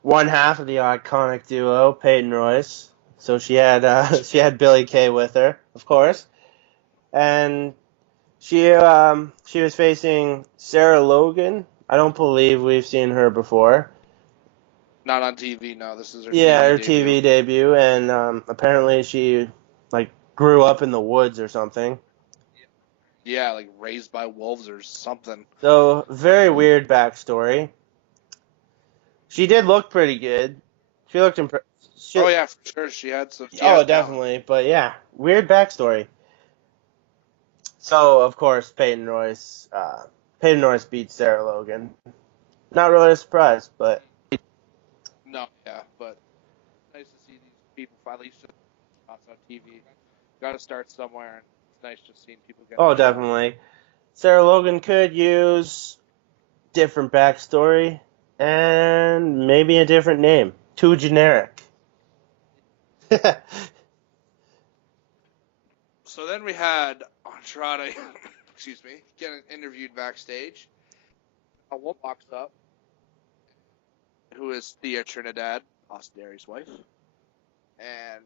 one half of the iconic duo, Peyton Royce. So she had she had Billy Kay with her, of course, and she was facing Sarah Logan. I don't believe we've seen her before. Not on TV, no. This is her Yeah, TV her debut. TV debut, and apparently she like grew up in the woods or something. Yeah, like raised by wolves or something. So very weird backstory. She did look pretty good. She looked Oh yeah, for sure. She had some. She Oh, has talent. definitely. But yeah, weird backstory. So of course, Peyton Royce beats Sarah Logan. Not really a surprise, but No, yeah, but nice to see these people finally show shots on TV. Got to start somewhere, and it's nice just seeing people get. oh, definitely. Sarah Logan could use different backstory and maybe a different name. Too generic. So then we had Andrade, excuse me, getting interviewed backstage. A woman walks up, who is Thea Trinidad, Austin Aries' wife, and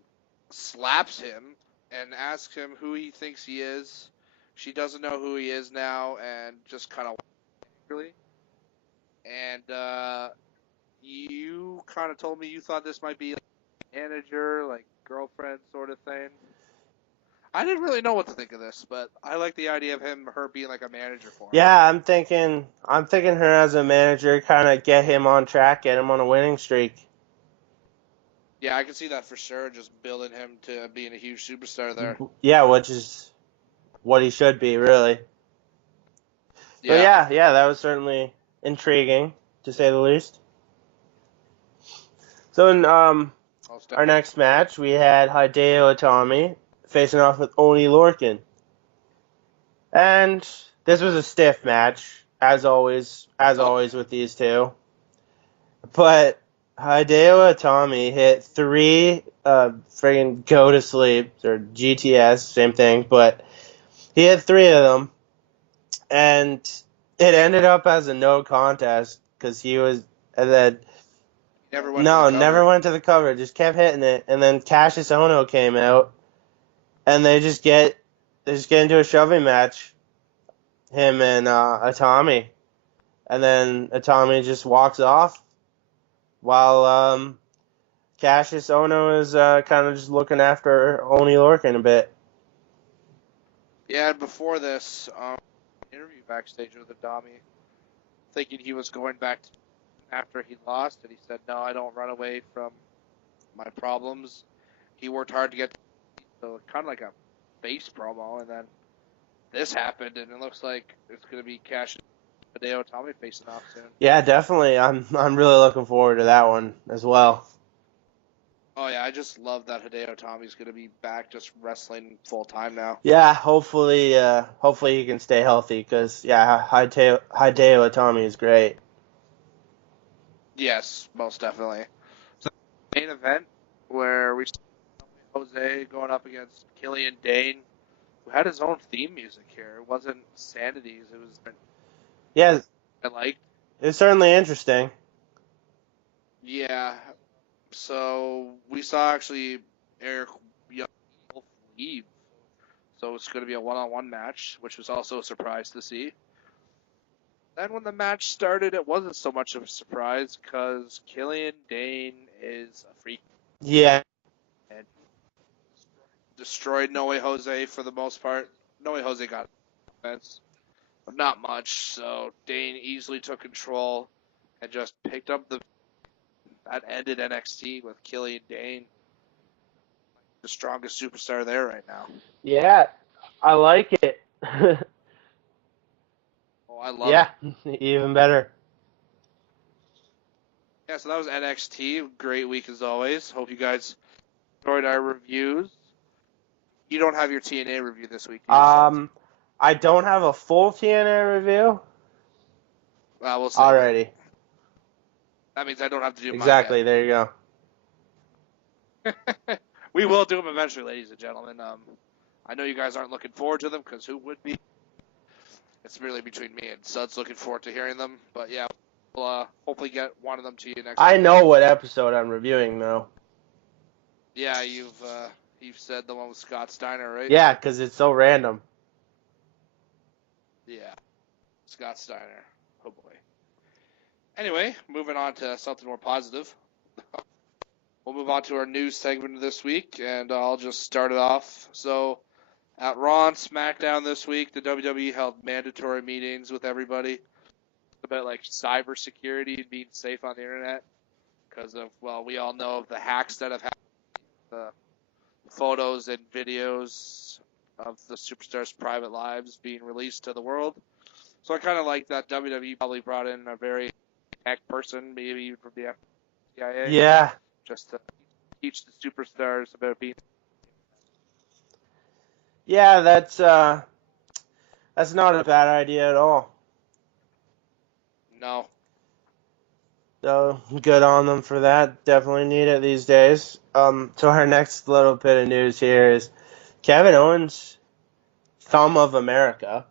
slaps him and asks him who he thinks he is. She doesn't know who he is now, and just kind of angrily. And you kind of told me you thought this might be like manager, like girlfriend sort of thing. I didn't really know what to think of this, but I like the idea of her being like a manager for him. Yeah, I'm thinking her as a manager, kind of get him on track, get him on a winning streak. Yeah, I can see that for sure. Just building him to being a huge superstar there. Yeah, which is what he should be, really. So Yeah. yeah, that was certainly intriguing, to say the least. So in our next match, we had Hideo Itami facing off with Oni Lorcan. And this was a stiff match, as always with these two. But Hideo Itami hit three friggin' go to sleep, or GTS, same thing, but he hit three of them, and it ended up as a no contest because he was, and then Never went to the cover. never went to the cover, just kept hitting it, and then Cassius Ohno came out, and they just get into a shoving match, him and Itami, and then Itami just walks off while Cassius Ohno is kind of just looking after Oni Lorcan a bit. Yeah, before this interview backstage with Adami, thinking he was going back to after he lost, and he said, "No, I don't run away from my problems." He worked hard to get, so kind of like a base promo, and then this happened, and it looks like it's going to be Cash and Hideo Itami facing off soon. Yeah, definitely. I'm really looking forward to that one as well. Oh yeah, I just love that Hideo Itami's going to be back just wrestling full time now. Yeah, hopefully he can stay healthy because yeah, Hideo Itami is great. Yes, most definitely. So main event where we saw Jose going up against Killian Dane, who had his own theme music here. It wasn't Sanity's. It was. Yeah, I liked. it's certainly interesting. Yeah. So we saw actually Eric Young leave. So it's going to be a one-on-one match, which was also a surprise to see. Then when the match started, it wasn't so much of a surprise because Killian Dane is a freak. Yeah. And destroyed No Way Jose for the most part. No Way Jose got offense, but not much. So Dane easily took control and just picked up the that ended NXT with Killian Dane, the strongest superstar there right now. Yeah, I like it. Oh, I love Yeah, it. even better. Yeah, so that was NXT. Great week as always. Hope you guys enjoyed our reviews. You don't have your TNA review this week, do you, Sudds? I don't have a full TNA review. We'll save Alrighty. it. That means I don't have to do mine Exactly, there you go. yet. We will do them eventually, ladies and gentlemen. I know you guys aren't looking forward to them, because who would be? It's really between me and Suds looking forward to hearing them. But yeah, we'll hopefully get one of them to you next I week. know what episode I'm reviewing, though. Yeah, you've said the one with Scott Steiner, right? Yeah, because it's so random. Yeah, Scott Steiner. Oh boy. Anyway, moving on to something more positive. We'll move on to our news segment this week, and I'll just start it off. So, at Raw and SmackDown this week, the WWE held mandatory meetings with everybody about like cybersecurity and being safe on the internet, because of, well, we all know of the hacks that have happened, the photos and videos of the superstars' private lives being released to the world. So I kind of like that WWE probably brought in a very tech person, maybe even from the CIA, Yeah. just to teach the superstars about being. Yeah, that's not a bad idea at all. No. So good on them for that. Definitely need it these days. So our next little bit of news here is Kevin Owens, Thumb of America.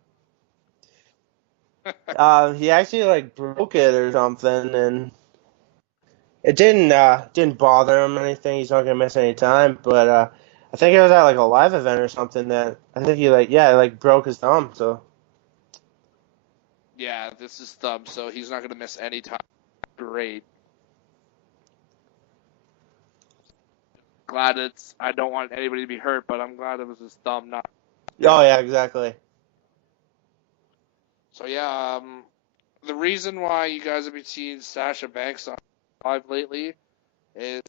He actually like broke it or something, and it didn't bother him or anything. He's not gonna miss any time, but I think it was at like a live event or something that I think he like broke his thumb. So Yeah, this is Thumb, so he's not going to miss any time. Great. Glad it's. I don't want anybody to be hurt, but I'm glad it was his thumb, not. oh yeah, exactly. So yeah, the reason why you guys have been seeing Sasha Banks on live lately is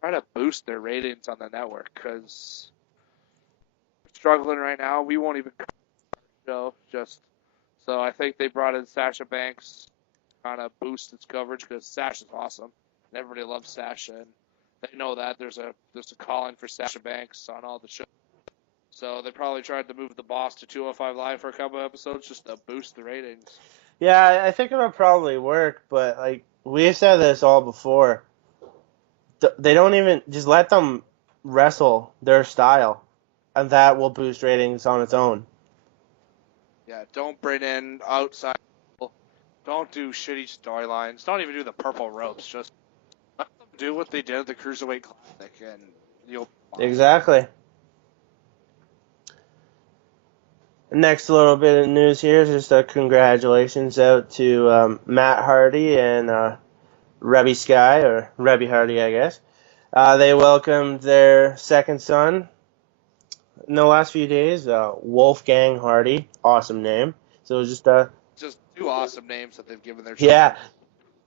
trying to boost their ratings on the network, because we're struggling right now. We won't even show just. So I think they brought in Sasha Banks to kind of boost its coverage, because Sasha's awesome. And everybody loves Sasha, and they know that there's a calling for Sasha Banks on all the shows. So they probably tried to move the boss to 205 Live for a couple episodes just to boost the ratings. Yeah, I think it'll probably work, but like we've said this all before. They don't even just let them wrestle their style, and that will boost ratings on its own. Yeah, don't bring in outside people. Don't do shitty storylines. Don't even do the purple ropes. Just let them do what they did at the Cruiserweight Classic, and you'll be fine. Exactly. Next little bit of news here is just a congratulations out to Matt Hardy and Rebby Sky, or Rebby Hardy, I guess. They welcomed their second son in the last few days, Wolfgang Hardy. Awesome name. So just Just two awesome names that they've given their yeah, children.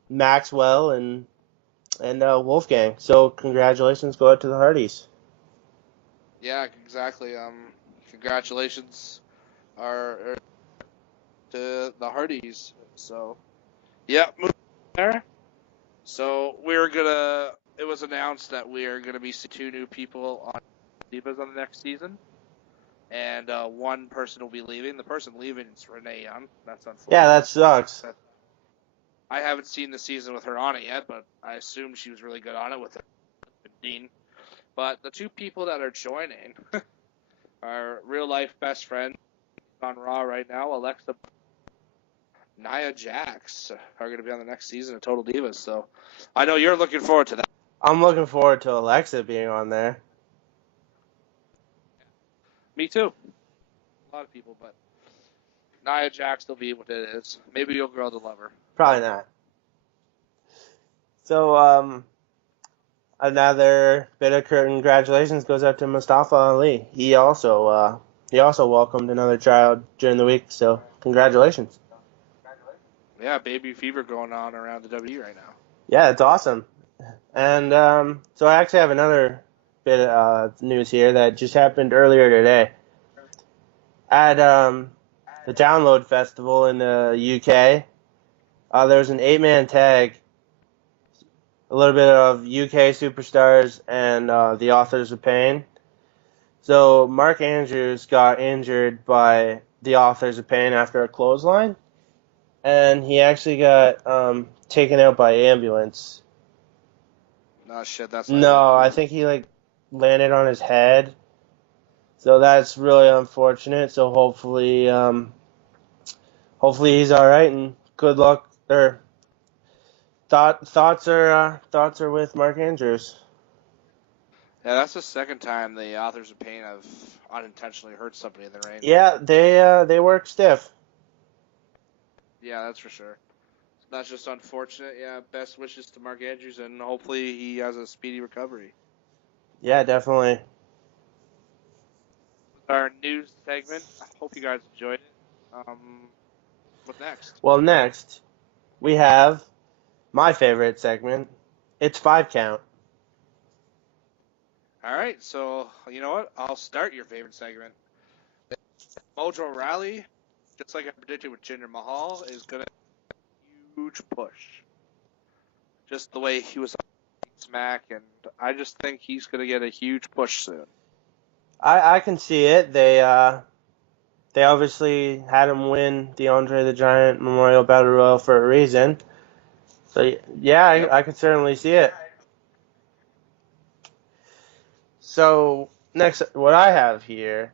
Maxwell and Wolfgang. So congratulations go out to the Hardys. Yeah, exactly. Congratulations are to the Hardys. So, yeah, moving there. So it was announced that we are gonna be seeing two new people on Divas on the next season, and one person will be leaving. The person leaving is Renee Young. That's unfortunate. Yeah, that sucks. I haven't seen the season with her on it yet, but I assume she was really good on it with Dean. But the two people that are joining are real life best friends on Raw right now. Alexa, Nia Jax are going to be on the next season of Total Divas. So I know you're looking forward to that. I'm looking forward to Alexa being on there. Me too. A lot of people, but Nia Jax will be what it is. Maybe you'll grow to love her. Probably not. So, another bit of congratulations goes out to Mustafa Ali. He also welcomed another child during the week. So, congratulations. Yeah, baby fever going on around the W right now. Yeah, it's awesome. And so I actually have another bit of news here that just happened earlier today. At the Download Festival in the UK, there was an 8-man tag, a little bit of UK superstars and the Authors of Pain. So Mark Andrews got injured by the Authors of Pain after a clothesline, and he actually got taken out by ambulance. No shit, that's not good. No, I think he like landed on his head. So that's really unfortunate. So hopefully he's all right and good luck. Or thoughts are with Mark Andrews. Yeah, that's the second time the Authors of Pain have unintentionally hurt somebody in the ring. Yeah, they work stiff. Yeah, that's for sure. That's just unfortunate. Yeah, best wishes to Mark Andrews, and hopefully he has a speedy recovery. Yeah, definitely. Our news segment. I hope you guys enjoyed it. What's next? Well, next we have my favorite segment. It's 5 count. All right, so you know what? I'll start your favorite segment. Mojo Rally, just like I predicted with Jinder Mahal, is gonna have a huge push. Just the way he was on Smack, and I just think he's gonna get a huge push soon. I can see it. They obviously had him win the Andre the Giant Memorial Battle Royal for a reason. So yeah, Yep. I could certainly see it. So next, what I have here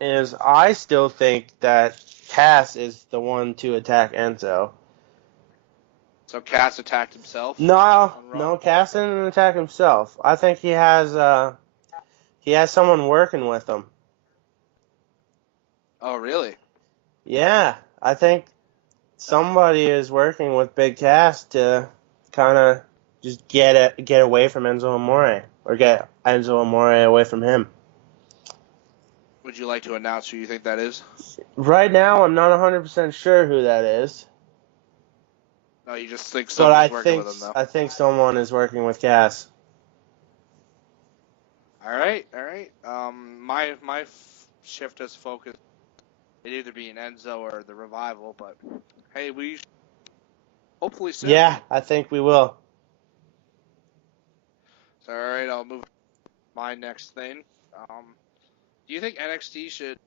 is I still think that Cass is the one to attack Enzo. So Cass attacked himself. No, On Raw? no, Cass didn't attack himself. I think he has someone working with him. Oh, really? Yeah, I think somebody is working with Big Cass to kind of just get away from Enzo Amore or get Enzo Amore away from him. Would you like to announce who you think that is? Right now, I'm not 100% sure who that is, No, you just think but somebody's working with him, though. I think someone is working with Cass. All right, all right. My shift has focused. It'd either be an Enzo or the Revival, but hey, we hopefully soon. Yeah, I think we will. So, all right, I'll move my next thing. Do you think NXT should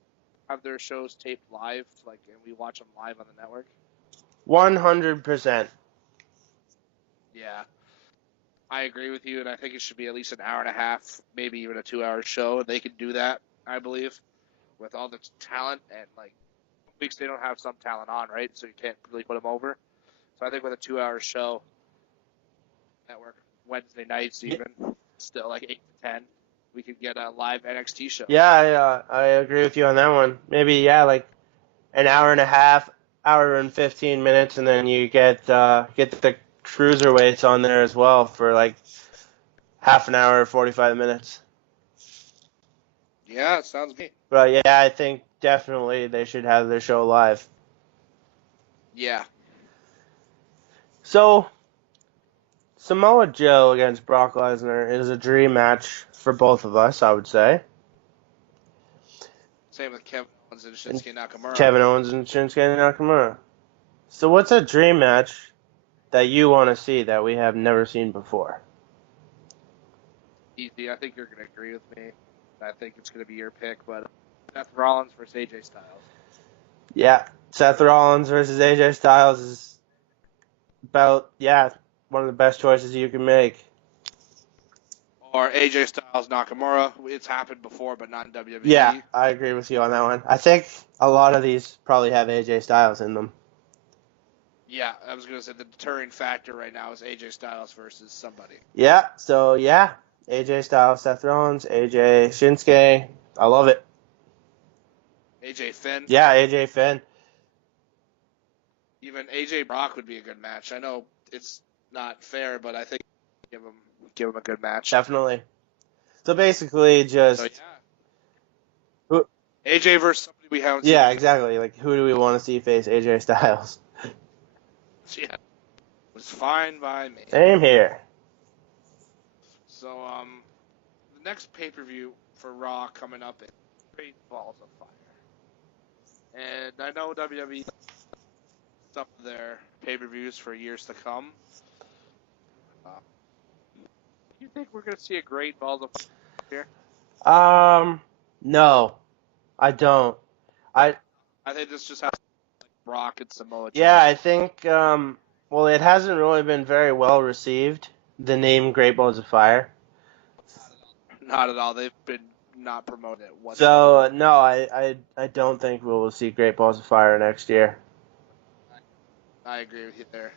have their shows taped live, like, and we watch them live on the network? 100%. Yeah, I agree with you, and I think it should be at least an hour and a half, maybe even a 2-hour show. They can do that, I believe, with all the talent, and like weeks they don't have some talent on, right? So you can't really put them over. So I think with a 2-hour show, network Wednesday nights even, still like 8 to 10, we could get a live NXT show. Yeah, I agree with you on that one. Maybe like an hour and a half, hour and 15 minutes, and then you get the cruiserweights on there as well for like half an hour, 45 minutes. Yeah, it sounds great. But yeah, I think definitely they should have their show live. Yeah. So Samoa Joe against Brock Lesnar is a dream match for both of us, I would say. Same with Kevin Owens and Shinsuke Nakamura. Kevin Owens and Shinsuke Nakamura. So what's a dream match that you want to see that we have never seen before? Easy. I think you're going to agree with me. I think it's going to be your pick, but Seth Rollins versus AJ Styles. Yeah, Seth Rollins versus AJ Styles is about, one of the best choices you can make. Or AJ Styles Nakamura. It's happened before, but not in WWE. Yeah, I agree with you on that one. I think a lot of these probably have AJ Styles in them. Yeah, I was going to say the deterring factor right now is AJ Styles versus somebody. Yeah, so AJ Styles, Seth Rollins, AJ Shinsuke. I love it. AJ Finn. Yeah, AJ Finn. Even AJ Brock would be a good match. I know it's not fair, but I think give him a good match. Definitely. So basically just... So, yeah. AJ versus somebody we haven't seen. Yeah, exactly. Like, who do we want to see face AJ Styles? Yeah. was fine by me. Same here. So, the next pay-per-view for Raw coming up is Great Balls of Fire. And I know WWE some of their pay-per-views for years to come. Do you think we're going to see a Great Balls of Fire here? No, I don't. I I think this just has like Brock and Samoa Joe. Yeah, I think well, it hasn't really been very well received. The name Great Balls of Fire. Not at all. They've been not promoting it whatsoever. So no, I don't think we will see Great Balls of Fire next year. I agree with you there.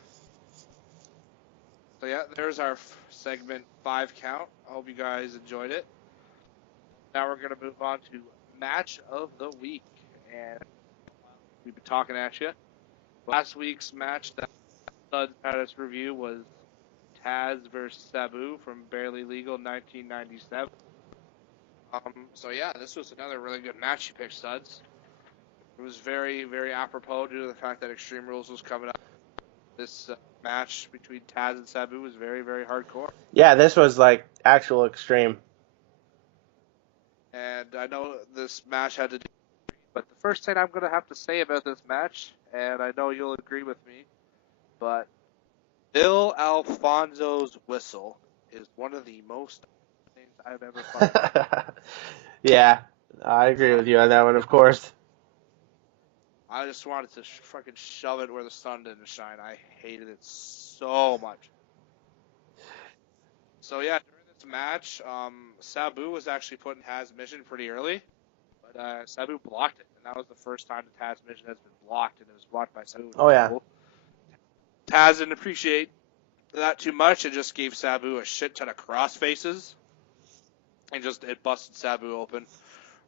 So yeah, there's our segment 5 count. I hope you guys enjoyed it. Now we're going to move on to match of the week. And we've been talking at you. Last week's match that Sudds had us review was Taz versus Sabu from Barely Legal 1997. So yeah, this was another really good match you picked, Sudds. It was very, very apropos due to the fact that Extreme Rules was coming up. This match between Taz and Sabu was very, very hardcore. Yeah, this was like actual extreme. And I know this match had to do, but the first thing I'm going to have to say about this match, and I know you'll agree with me, but Bill Alfonso's whistle is one of the most things I've ever found. Yeah, I agree with you on that one, of course. I just wanted to fucking shove it where the sun didn't shine. I hated it so much. So yeah, during this match, Sabu was actually put in Taz's mission pretty early, but Sabu blocked it, and that was the first time the Taz mission has been blocked, and it was blocked by Sabu. Oh yeah. Cool. Taz didn't appreciate that too much and just gave Sabu a shit ton of cross faces, and it busted Sabu open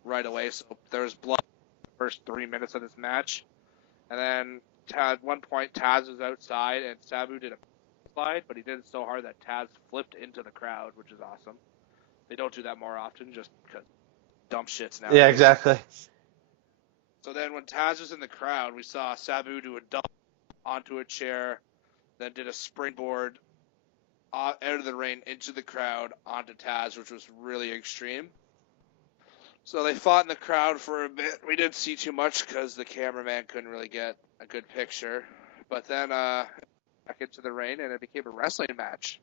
right away. So there was blood in the first 3 minutes of this match, and then at one point Taz was outside and Sabu did a slide, but he did it so hard that Taz flipped into the crowd, which is awesome. They don't do that more often, just because dumb shits now. Yeah, exactly. So then when Taz was in the crowd, we saw Sabu do a dump onto a chair, then did a springboard out of the ring into the crowd onto Taz, which was really extreme. So they fought in the crowd for a bit. We didn't see too much because the cameraman couldn't really get a good picture. But then back into the ring, and it became a wrestling match.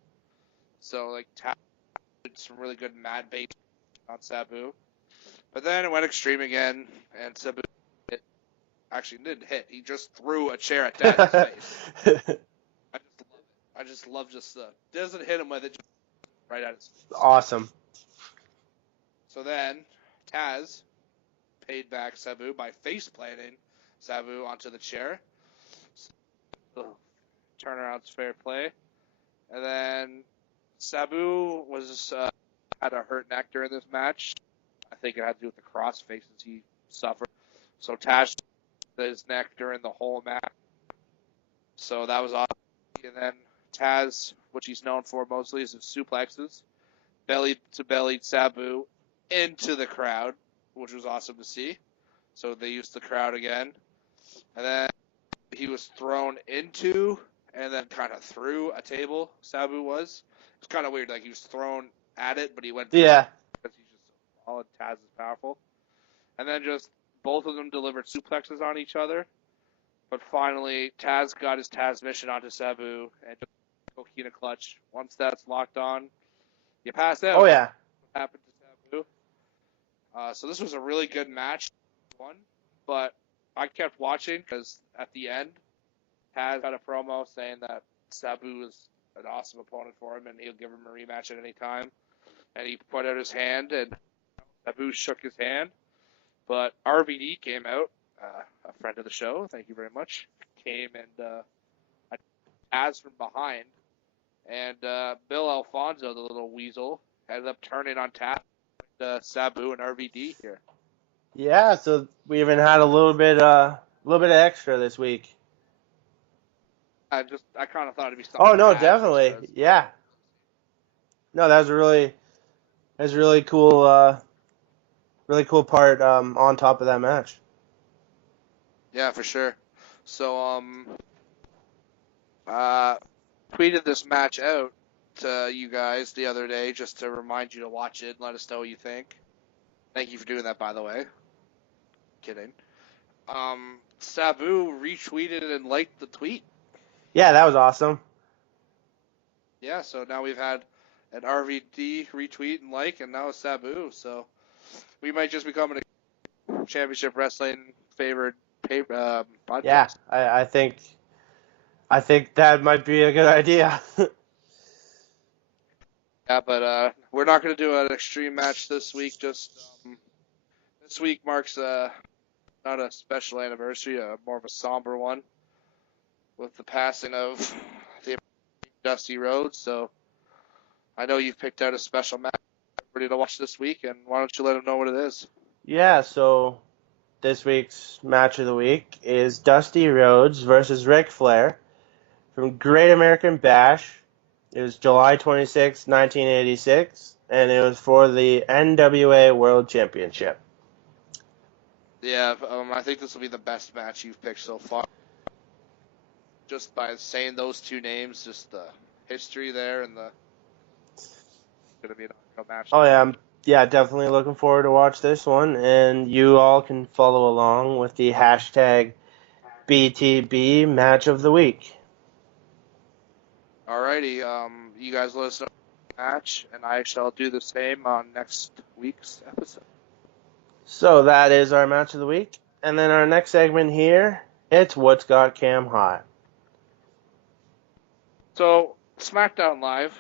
So like Taz did some really good mad bait on Sabu. But then it went extreme again, and Sabu didn't hit. He just threw a chair at Taz's face. I just love doesn't hit him with it, just right at his face. Awesome. So then Taz paid back Sabu by face planting Sabu onto the chair. So, turnaround's fair play. And then Sabu had a hurt neck during this match. I think it had to do with the cross faces he suffered. So Taz his neck during the whole match. So that was awesome. And then Taz, which he's known for mostly, is his suplexes. Belly to belly Sabu into the crowd, which was awesome to see. So they used the crowd again. And then he was thrown into and then kind of through a table, Sabu was. It's kind of weird. Like he was thrown at it, but he went through Yeah. because he's just so solid. Taz is powerful. And then just both of them delivered suplexes on each other. But finally, Taz got his Taz mission onto Sabu and just Coquina clutch. Once that's locked on, you pass out. Oh yeah. What happened to Sabu? So this was a really good match, but I kept watching because at the end, Taz had a promo saying that Sabu was an awesome opponent for him and he'll give him a rematch at any time. And he put out his hand and Sabu shook his hand. But RVD came out, a friend of the show, thank you very much, came and Taz from behind. And Bill Alfonso, the little weasel, ended up turning on Taz, Sabu and RVD here. Yeah, so we even had a little bit of extra this week. I kind of thought it'd be something. Oh no, Taz definitely. Yeah. No, that was a really cool part on top of that match. Yeah, for sure. So tweeted this match out to you guys the other day just to remind you to watch it and let us know what you think. Thank you for doing that, by the way. Kidding. Sabu retweeted and liked the tweet. Yeah, that was awesome. Yeah, so now we've had an RVD retweet and like, and now a Sabu. So we might just become a Championship Wrestling favored podcast. Yeah, I think that might be a good idea. Yeah, but we're not going to do an extreme match this week. Just this week marks not a special anniversary, more of a somber one with the passing of the Dusty Rhodes. So I know you've picked out a special match ready to watch this week, and why don't you let them know what it is? Yeah, so this week's match of the week is Dusty Rhodes versus Ric Flair from Great American Bash. It was July 26, 1986, and it was for the NWA World Championship. Yeah, I think this will be the best match you've picked so far. Just by saying those two names, just the history there, and it's going to be an knockout match. Oh yeah, definitely looking forward to watch this one, and you all can follow along with the hashtag BTB Match of the Week. Alrighty, you guys let us know the match, and I shall do the same on next week's episode. So that is our match of the week, and then our next segment here, it's What's Got Cam Hot. So, SmackDown Live,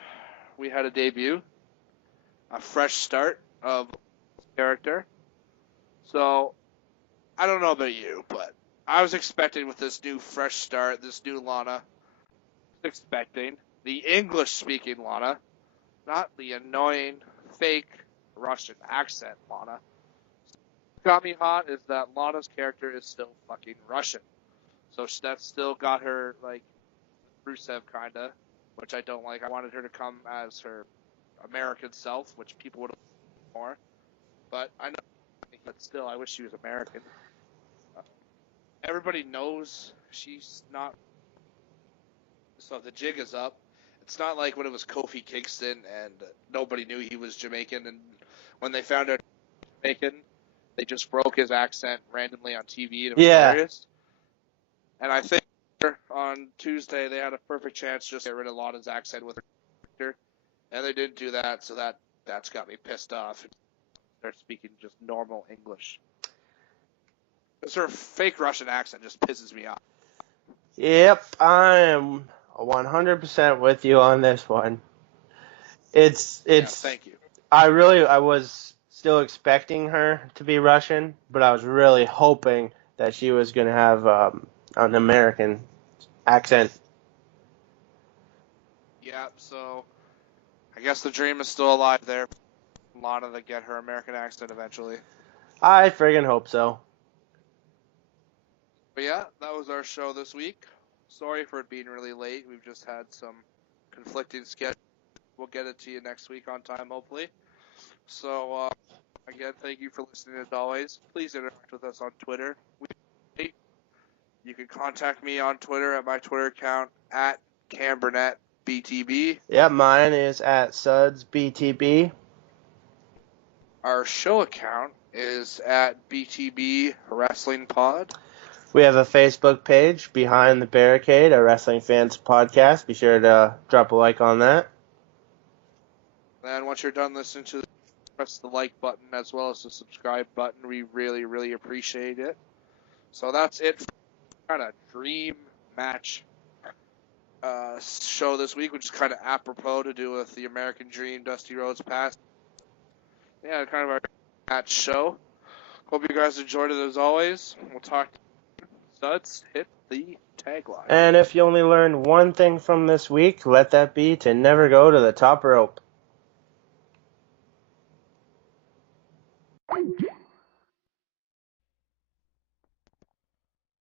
we had a debut, a fresh start of character. So, I don't know about you, but I was expecting with this new fresh start, this new Lana, expecting the English-speaking Lana, not the annoying, fake Russian accent Lana. What got me hot is that Lana's character is still fucking Russian. So that's still got her, like, Rusev kinda, which I don't like. I wanted her to come as her American self, which people would have more. But I know, but still, I wish she was American. Everybody knows she's not. So the jig is up. It's not like when it was Kofi Kingston and nobody knew he was Jamaican, and when they found out he was Jamaican, they just broke his accent randomly on TV, and it was hilarious. And I think on Tuesday they had a perfect chance just to get rid of Lana's accent with her character, and they didn't do that, so that's got me pissed off. Start speaking just normal English. Because her fake Russian accent just pisses me off. Yep, I am 100% with you on this one. It's. Yeah, thank you. I was still expecting her to be Russian, but I was really hoping that she was going to have an American accent. Yeah, so I guess the dream is still alive there. Lana to get her American accent eventually. I friggin' hope so. But yeah, that was our show this week. Sorry for it being really late. We've just had some conflicting schedules. We'll get it to you next week on time, hopefully. So, again, thank you for listening as always. Please interact with us on Twitter. You can contact me on Twitter at my Twitter account at CamBurnettBTB. Yep, mine is at Sudds BTB. Our show account is at BTB Wrestling Pod. We have a Facebook page, Behind the Barricade, a wrestling fans podcast. Be sure to drop a like on that. And once you're done listening to this, press the like button as well as the subscribe button. We really, really appreciate it. So that's it for kind of dream match show this week, which is kind of apropos to do with the American Dream, Dusty Rhodes past. Yeah, kind of our match show. Hope you guys enjoyed it as always. We'll talk to Sudds. Hit the tagline. And if you only learned one thing from this week, let that be to never go to the top rope.